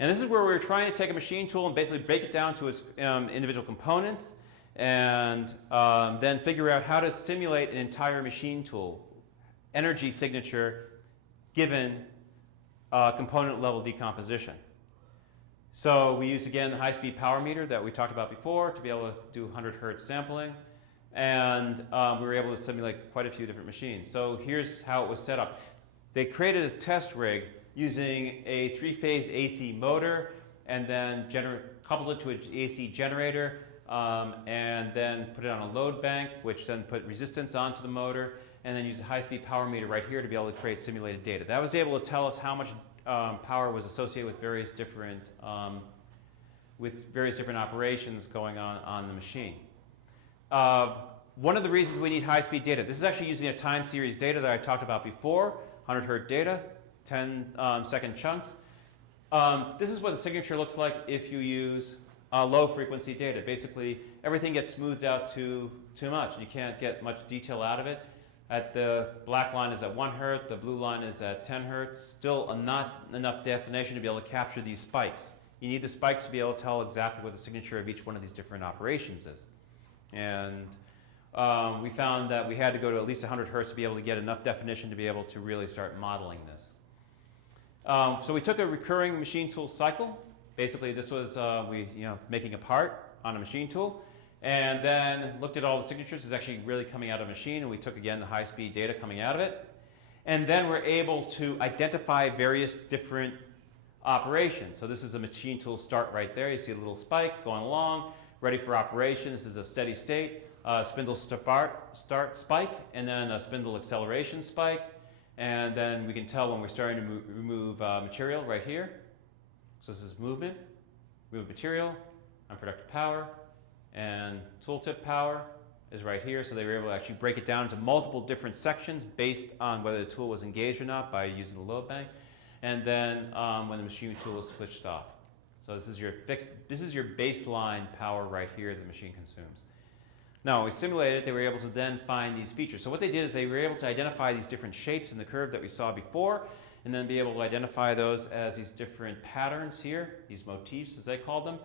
And this is where we were trying to take a machine tool and basically break it down to its individual components, and then figure out how to simulate an entire machine tool energy signature given component level decomposition. So we used again the high-speed power meter that we talked about before to be able to do 100 hertz sampling, and we were able to simulate quite a few different machines. So here's how it was set up. They created a test rig using a 3-phase AC motor, and then coupled it to an AC generator, and then put it on a load bank, which then put resistance onto the motor, and then use a high-speed power meter right here to be able to create simulated data. That was able to tell us how much power was associated with various different operations going on the machine. One of the reasons we need high-speed data, this is actually using a time series data that I talked about before, 100 hertz data, 10-second chunks. This is what the signature looks like if you use low-frequency data. Basically, everything gets smoothed out too much. You can't get much detail out of it. At the black line is at 1 hertz, the blue line is at 10 hertz. Still not enough definition to be able to capture these spikes. You need the spikes to be able to tell exactly what the signature of each one of these different operations is. And we found that we had to go to at least 100 hertz to be able to get enough definition to be able to really start modeling this. So we took a recurring machine tool cycle. Basically, this was making a part on a machine tool, and then looked at all the signatures. It's actually really coming out of a machine, and we took again the high-speed data coming out of it, and then we're able to identify various different operations. So this is a machine tool start right there. You see a little spike going along, ready for operation. This is a steady state, spindle start spike, and then a spindle acceleration spike, and then we can tell when we're starting to remove material right here. So this is movement, remove material, unproductive power, and tooltip power is right here. So they were able to actually break it down into multiple different sections based on whether the tool was engaged or not by using the load bank, and then when the machine tool is switched off. So this is your baseline power right here that the machine consumes. Now, when we simulated it, they were able to then find these features. So what they did is they were able to identify these different shapes in the curve that we saw before, and then be able to identify those as these different patterns here, these motifs as they called them.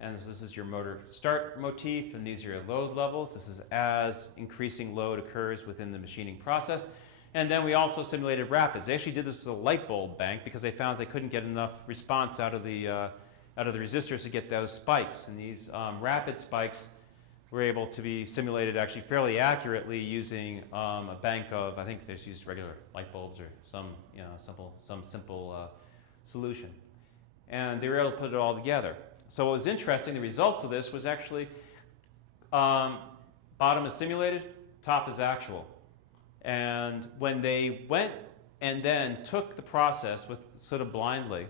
And this is your motor start motif, and these are your load levels. This is as increasing load occurs within the machining process. And then we also simulated rapids. They actually did this with a light bulb bank because they found they couldn't get enough response out of the resistors to get those spikes. And these rapid spikes were able to be simulated actually fairly accurately using a bank of, I think they just used regular light bulbs or some simple solution. And they were able to put it all together. So what was interesting, the results of this was actually bottom is simulated, top is actual. And when they went and then took the process with sort of blindly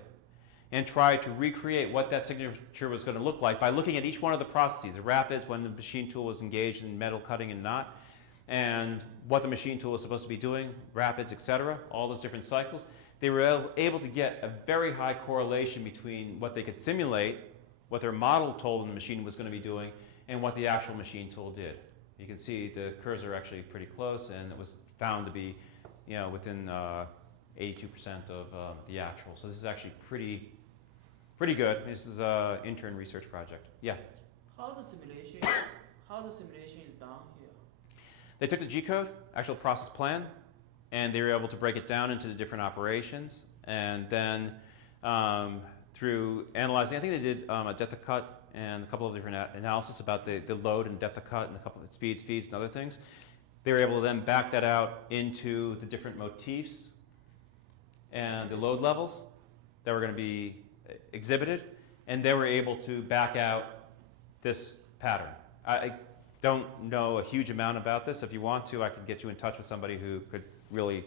and tried to recreate what that signature was going to look like by looking at each one of the processes, the rapids when the machine tool was engaged in metal cutting and not, and what the machine tool was supposed to be doing, rapids, etc., all those different cycles, they were able to get a very high correlation between what they could simulate, what their model told them the machine was going to be doing, and what the actual machine tool did. You can see the curves are actually pretty close, and it was found to be, within 82% of the actual. So this is actually pretty good. This is an intern research project. Yeah. How the simulation is done here? They took the G code, actual process plan, and they were able to break it down into the different operations, and then through analyzing, I think they did a depth of cut and a couple of different analysis about the load and depth of cut and a couple of speeds, feeds, and other things. They were able to then back that out into the different motifs and the load levels that were going to be exhibited, and they were able to back out this pattern. I don't know a huge amount about this. If you want to, I could get you in touch with somebody who could really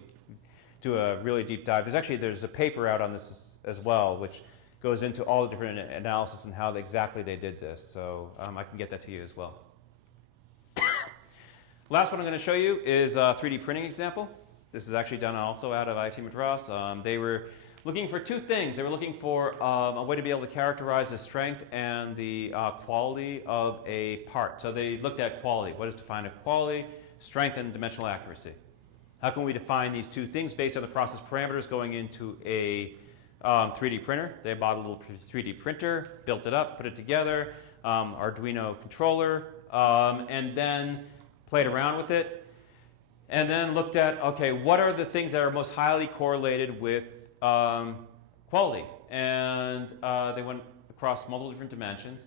do a really deep dive. There's a paper out on this as well, which goes into all the different analysis and how exactly they did this. So I can get that to you as well. Last one I'm going to show you is a 3D printing example. This is actually done also out of IIT Madras. They were looking for two things. They were looking for a way to be able to characterize the strength and the quality of a part. So they looked at quality. What is defined as quality, strength, and dimensional accuracy? How can we define these two things based on the process parameters going into a 3D printer? They bought a little 3D printer, built it up, put it together, Arduino controller, and then played around with it, and then looked at, okay, what are the things that are most highly correlated with quality? And they went across multiple different dimensions,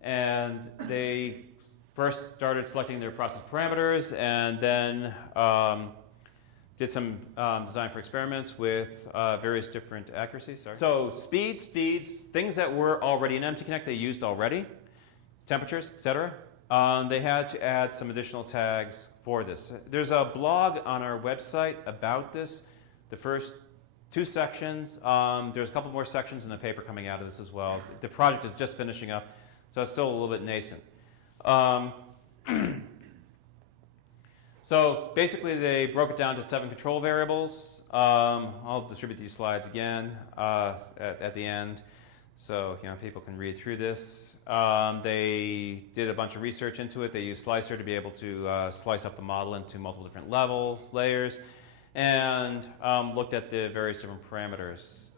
and they first started selecting their process parameters, and then did some design for experiments with various different accuracies. Sorry. So speeds, feeds, things that were already in MTConnect they used already, temperatures, etc. They had to add some additional tags for this. There's a blog on our website about this. The first two sections. There's a couple more sections in the paper coming out of this as well. The project is just finishing up, so it's still a little bit nascent. So basically they broke it down to 7 control variables. I'll distribute these slides again at the end, so people can read through this. They did a bunch of research into it. They used Slicer to be able to slice up the model into multiple different levels, layers, and looked at the various different parameters.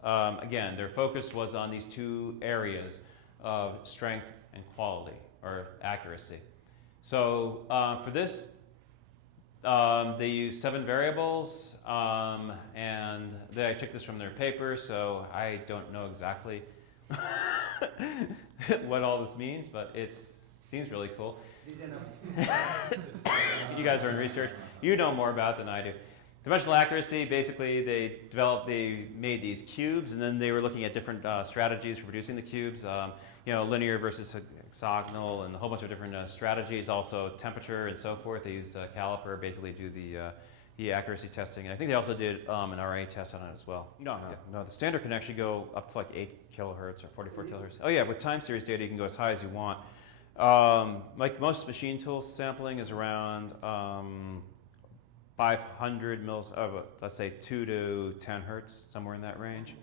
Again, their focus was on these two areas of strength and quality, or accuracy. So for this, they used 7 variables, and I took this from their paper, so I don't know exactly what all this means, but it seems really cool. You guys are in research. You know more about it than I do. Dimensional accuracy, basically they made these cubes, and then they were looking at different strategies for producing the cubes, linear versus hexagonal, and a whole bunch of different strategies, also temperature and so forth. They used caliper, basically do the accuracy testing. And I think they also did an RA test on it as well. No, the standard can actually go up to like 8 kilohertz or 44 kilohertz. Oh yeah, with time series data you can go as high as you want. Like most machine tool sampling is around 500 mils, let's say 2 to 10 hertz, somewhere in that range.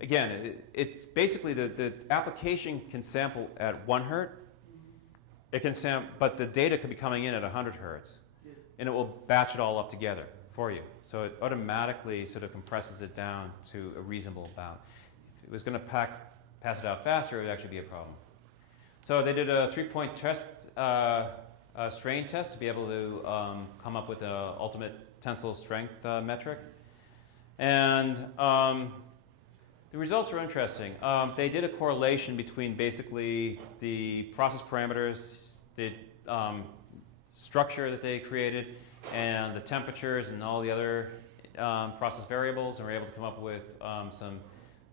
Again, it's basically the application can sample at 1 hertz. It can but the data could be coming in at 100 hertz, yes, and it will batch it all up together for you. So it automatically sort of compresses it down to a reasonable amount. If it was going to pass it out faster, it would actually be a problem. So they did a 3-point test, strain test, to be able to come up with an ultimate tensile strength metric. And the results were interesting. They did a correlation between basically the process parameters, the structure that they created, and the temperatures and all the other process variables, and were able to come up with some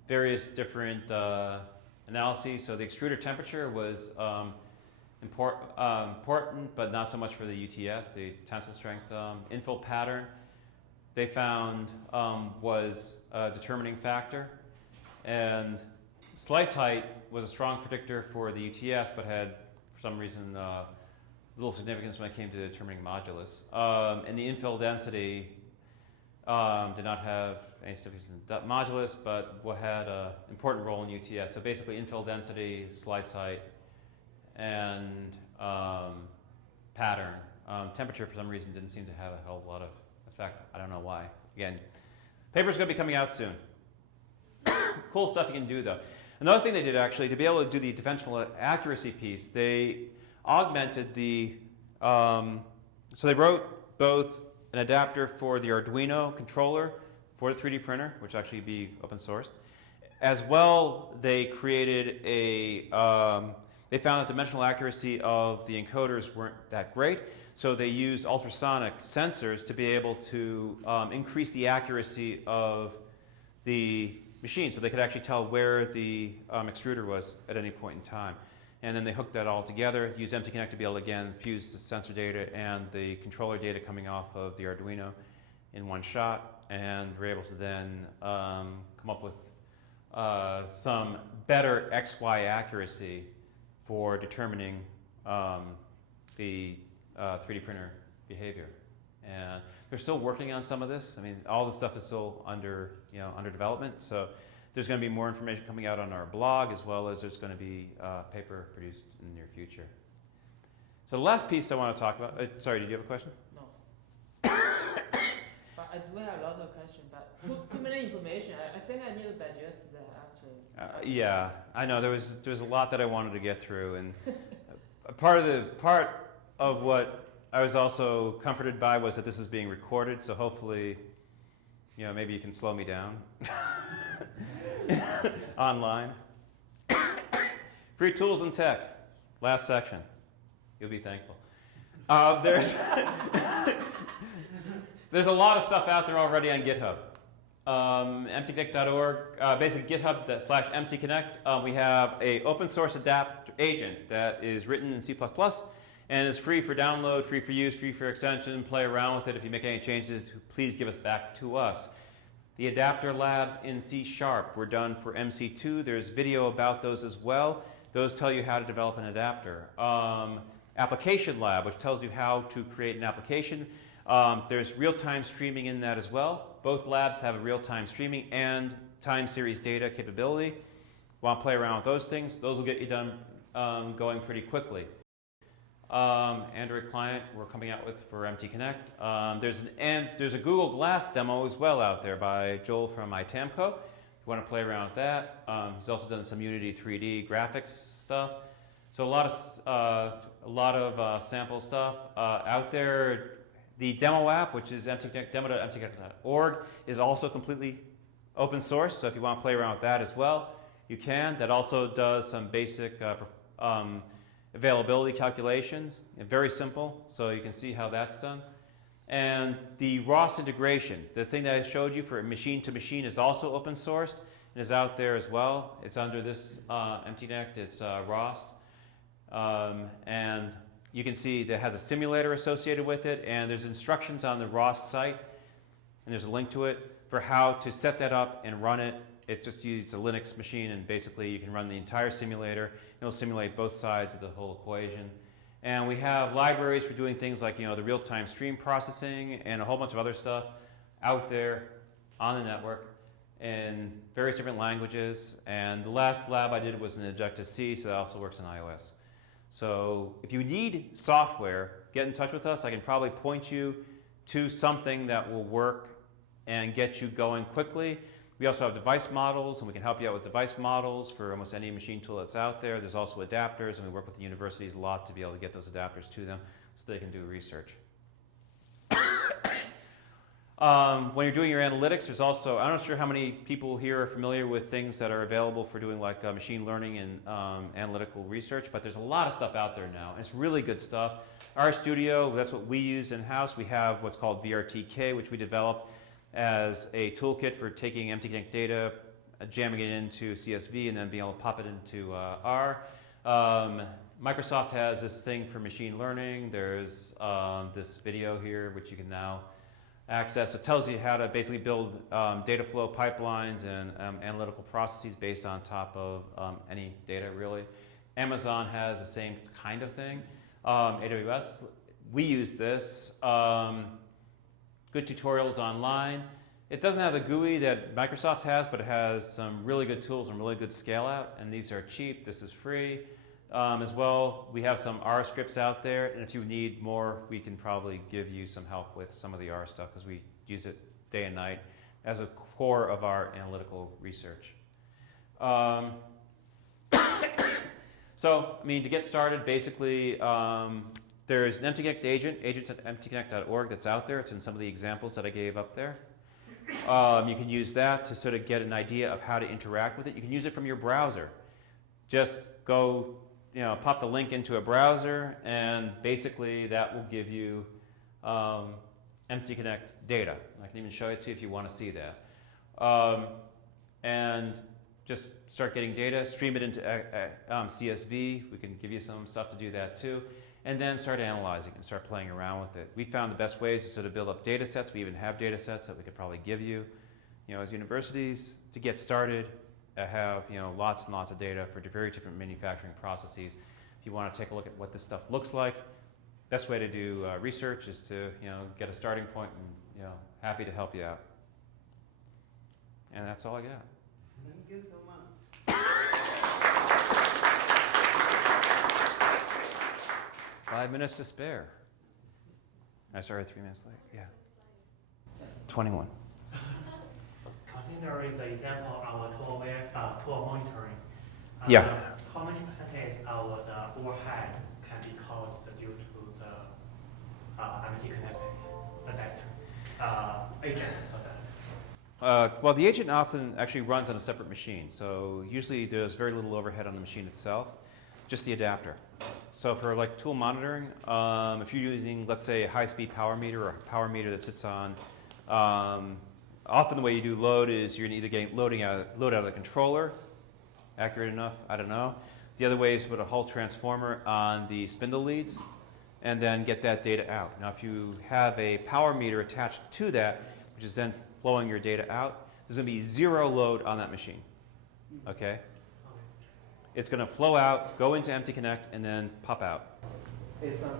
various different analyses. So the extruder temperature was important, but not so much for the UTS, the tensile strength. Infill pattern, they found was a determining factor. And slice height was a strong predictor for the UTS, but had, for some reason, little significance when it came to determining modulus. And the infill density did not have any significance in modulus, but had an important role in UTS. So basically, infill density, slice height, and pattern. Temperature, for some reason, didn't seem to have a hell of a lot of effect. I don't know why. Again, paper's going to be coming out soon. Cool stuff you can do, though. Another thing they did, actually, to be able to do the dimensional accuracy piece, they augmented the, so they wrote both an adapter for the Arduino controller for the 3D printer, which actually be open source. As well, they created a, they found that dimensional accuracy of the encoders weren't that great, so they used ultrasonic sensors to be able to increase the accuracy of the machine, so they could actually tell where the extruder was at any point in time. And then they hooked that all together, used MTConnect to be able to, again, fuse the sensor data and the controller data coming off of the Arduino in one shot, and were able to then come up with some better XY accuracy for determining the 3D printer behavior. And they're still working on some of this. I mean, all this stuff is still under, under development. So there's going to be more information coming out on our blog, as well as there's going to be paper produced in the near future. So the last piece I want to talk about. Sorry, did you have a question? No. But I do have a lot of questions, but too many information. I think I need to digest that after. Yeah, I know there was a lot that I wanted to get through, and part of what I was also comforted by was that this is being recorded, so hopefully, maybe you can slow me down online. Free tools and tech, last section. You'll be thankful. There's a lot of stuff out there already on GitHub. MTConnect.org, basically GitHub/MTConnect. We have an open source adapt agent that is written in C++. And is free for download, free for use, free for extension. Play around with it. If you make any changes, please give us back to us. The adapter labs in C# were done for MC2. There's video about those as well. Those tell you how to develop an adapter. Application lab, which tells you how to create an application. There's real-time streaming in that as well. Both labs have a real-time streaming and time series data capability. Want to play around with those things? Those will get you done going pretty quickly. Android client we're coming out with for MTConnect. There's a Google Glass demo as well out there by Joel from iTamco. If you want to play around with that. He's also done some Unity 3D graphics stuff. So a lot of sample stuff out there. The demo app, which is demo.mtconnect.org, is also completely open source. So if you want to play around with that as well, you can. That also does some basic availability calculations, very simple, so you can see how that's done. And the ROS integration, the thing that I showed you for machine to machine, is also open sourced and is out there as well. It's under this MTConnect, it's ROS. And you can see that it has a simulator associated with it, and there's instructions on the ROS site, and there's a link to it for how to set that up and run it. It just uses a Linux machine, and basically you can run the entire simulator. It'll simulate both sides of the whole equation. And we have libraries for doing things like the real-time stream processing and a whole bunch of other stuff out there on the network in various different languages. And the last lab I did was in Objective-C, so that also works in iOS. So if you need software, get in touch with us. I can probably point you to something that will work and get you going quickly. We also have device models, and we can help you out with device models for almost any machine tool that's out there. There's also adapters, and we work with the universities a lot to be able to get those adapters to them so they can do research. When you're doing your analytics, there's also, I'm not sure how many people here are familiar with things that are available for doing like machine learning and analytical research, but there's a lot of stuff out there now. It's really good stuff. RStudio, that's what we use in-house. We have what's called VRTK, which we developed as a toolkit for taking MTConnect data, jamming it into CSV, and then being able to pop it into R. Microsoft has this thing for machine learning. There's this video here, which you can now access. It tells you how to basically build data flow pipelines and analytical processes based on top of any data, really. Amazon has the same kind of thing. AWS, we use this. Good tutorials online. It doesn't have the GUI that Microsoft has, but it has some really good tools and really good scale out, and these are cheap. This is free. As well, we have some R scripts out there, and if you need more, we can probably give you some help with some of the R stuff because we use it day and night as a core of our analytical research. So, I mean, to get started, basically, there's an MTConnect agent, agents@mtconnect.org, that's out there. It's in some of the examples that I gave up there. You can use that to sort of get an idea of how to interact with it. You can use it from your browser. Just go, pop the link into a browser, and basically that will give you MTConnect data. I can even show it to you if you want to see that. And just start getting data, stream it into CSV. We can give you some stuff to do that too. And then start analyzing and start playing around with it. We found the best ways to sort of build up data sets. We even have data sets that we could probably give you, as universities to get started. Have lots and lots of data for very different manufacturing processes. If you want to take a look at what this stuff looks like, best way to do research is to get a starting point, and happy to help you out. And that's all I got. Thank you so much. 5 minutes to spare. I started 3 minutes late. Yeah. 21. Considering the example of our tool monitoring, Yeah. how many percentage of the overhead can be caused due to the MTConnect adapter, agent adapter? Well, the agent often actually runs on a separate machine, so usually there's very little overhead on the machine itself, just the adapter. So for like tool monitoring, if you're using, let's say, a high-speed power meter or a power meter that sits on, often the way you do load is you're either getting load out of the controller, accurate enough, I don't know. The other way is put a Hull transformer on the spindle leads and then get that data out. Now if you have a power meter attached to that, which is then flowing your data out, there's going to be zero load on that machine, okay? It's going to flow out, go into MTConnect, and then pop out. Hey, sorry.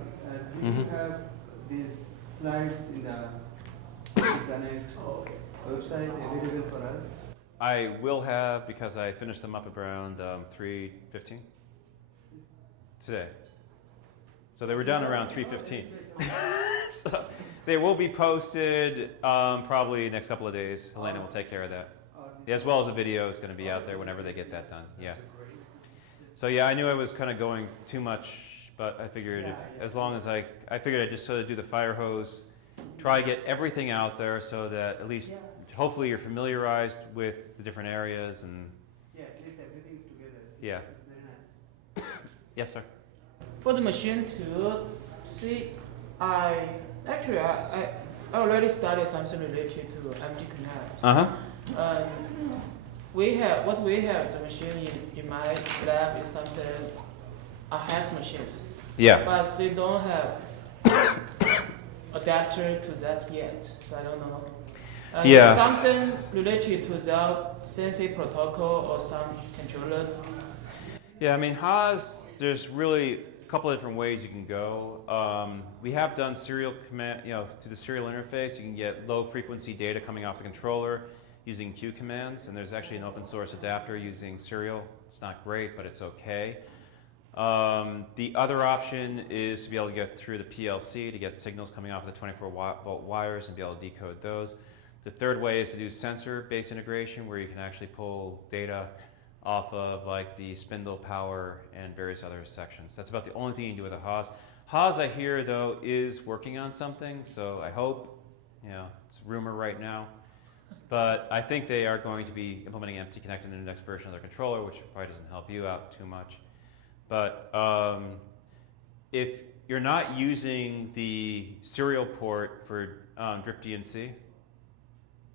Do you have these slides in the Connect website available for us? I will have, because I finished them up around 3:15 today. So they were done around 3:15. So they will be posted probably next couple of days. Helena will take care of that. As well as the video is going to be out there whenever they get that done. Yeah. So yeah, I knew I was kind of going too much, but I figured as long as I figured I'd just sort of do the fire hose, try to get everything out there so that at least hopefully you're familiarized with the different areas and. Yeah, at least everything's together. Yeah. It's very nice. Yes, sir. For the machine to see, I already studied something related to MTConnect. We have the machine in my lab is something has machines. Yeah. But they don't have adapter to that yet. So I don't know. Yeah. Something related to the sensing protocol or some controller. Yeah, I mean, Haas, there's really a couple of different ways you can go. We have done serial command, through the serial interface, you can get low frequency data coming off the controller using Q commands, and there's actually an open source adapter using serial. It's not great, but it's okay. The other option is to be able to get through the PLC to get signals coming off the 24-volt wires and be able to decode those. The third way is to do sensor-based integration, where you can actually pull data off of like the spindle power and various other sections. That's about the only thing you can do with a Haas. Haas, I hear, though, is working on something, so I hope It's a rumor right now. But I think they are going to be implementing MTConnect in the next version of their controller, which probably doesn't help you out too much. But if you're not using the serial port for drip DNC, if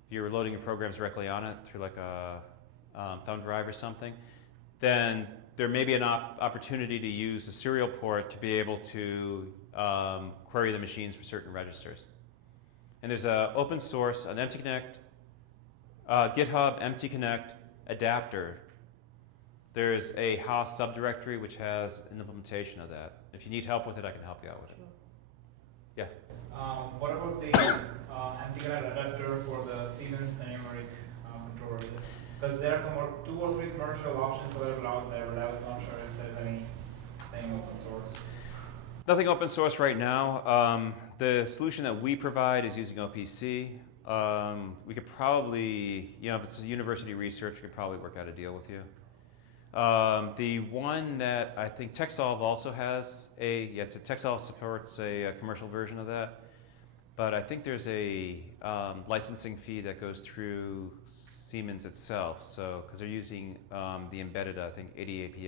you're loading your programs directly on it through like a thumb drive or something, then there may be an opportunity to use a serial port to be able to query the machines for certain registers. And there's an open source, an MTConnect, GitHub MTConnect adapter. There's a host subdirectory which has an implementation of that. If you need help with it, I can help you out with it. Yeah? What about the MTConnect adapter for the Siemens and Emmerich controllers? Because there are 2 or 3 commercial options available out there, but I was not sure if there's anything open source. Nothing open source right now. The solution that we provide is using OPC. We could probably, if it's a university research, we could probably work out a deal with you. The one that I think TechSolve also has TechSolve supports a commercial version of that, but I think there's a licensing fee that goes through Siemens itself. So, because they're using the embedded, I think, ADV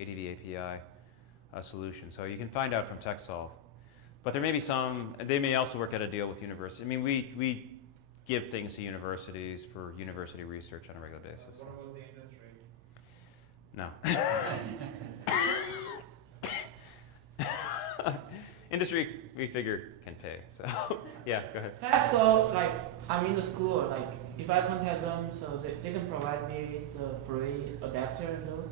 API solution. So you can find out from TechSolve. But there may be some, they may also work out a deal with universities. I mean, we give things to universities for university research on a regular basis. What about the industry? No. Industry, we figure, can pay. So, yeah, go ahead. So, like, I'm in the school, like, if I contact them, so they can provide me the free adapter and those.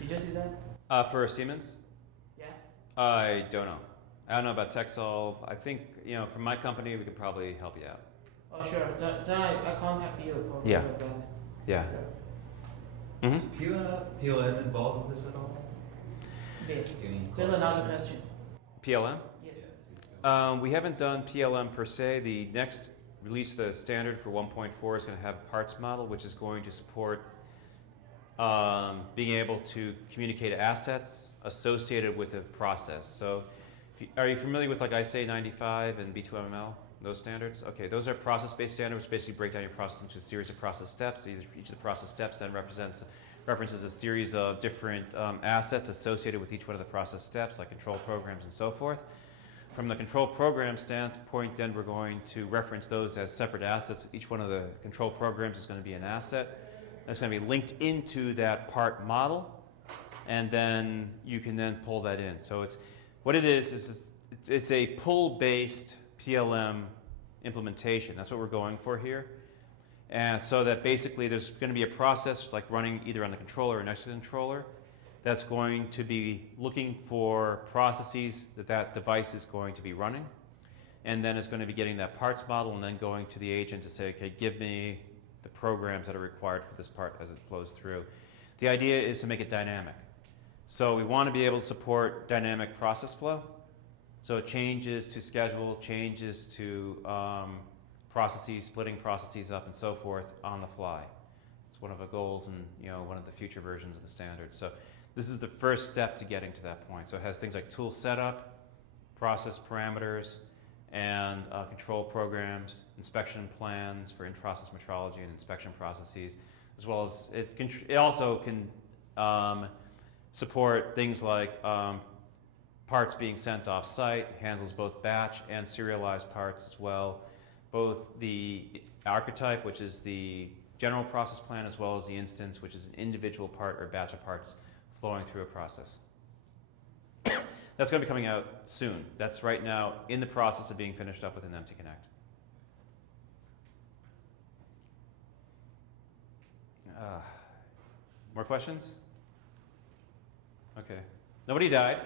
Did you see that? For Siemens? Yeah. I don't know. I don't know about TechSolve. I think, from my company, we could probably help you out. Oh, sure. Then I contact you. For Yeah. the adapter. Yeah. Is PLM involved with this at all? Yes. Any There's another question. PLM? Yes. We haven't done PLM per se. The next release of the standard for 1.4 is going to have a parts model, which is going to support being able to communicate assets associated with a process. So, are you familiar with like ISA 95 and B2ML, those standards? Okay, those are process-based standards, which basically break down your process into a series of process steps. Each of the process steps then references a series of different assets associated with each one of the process steps, like control programs and so forth. From the control program standpoint, then we're going to reference those as separate assets. Each one of the control programs is going to be an asset. That's going to be linked into that part model, and then you can then pull that in. So what it is it's a pull-based PLM implementation. That's what we're going for here. And so that basically there's going to be a process like running either on the controller or next to the controller that's going to be looking for processes that device is going to be running. And then it's going to be getting that parts model and then going to the agent to say, okay, give me the programs that are required for this part as it flows through. The idea is to make it dynamic. So we want to be able to support dynamic process flow. So changes to schedule, changes to processes, splitting processes up and so forth on the fly. It's one of the goals and one of the future versions of the standard. So this is the first step to getting to that point. So it has things like tool setup, process parameters, and control programs, inspection plans for in-process metrology and inspection processes, as well as it also can support things like parts being sent off-site, handles both batch and serialized parts as well, both the archetype, which is the general process plan, as well as the instance, which is an individual part or batch of parts flowing through a process. That's going to be coming out soon. That's right now in the process of being finished up within MTConnect. More questions? Okay. Nobody died.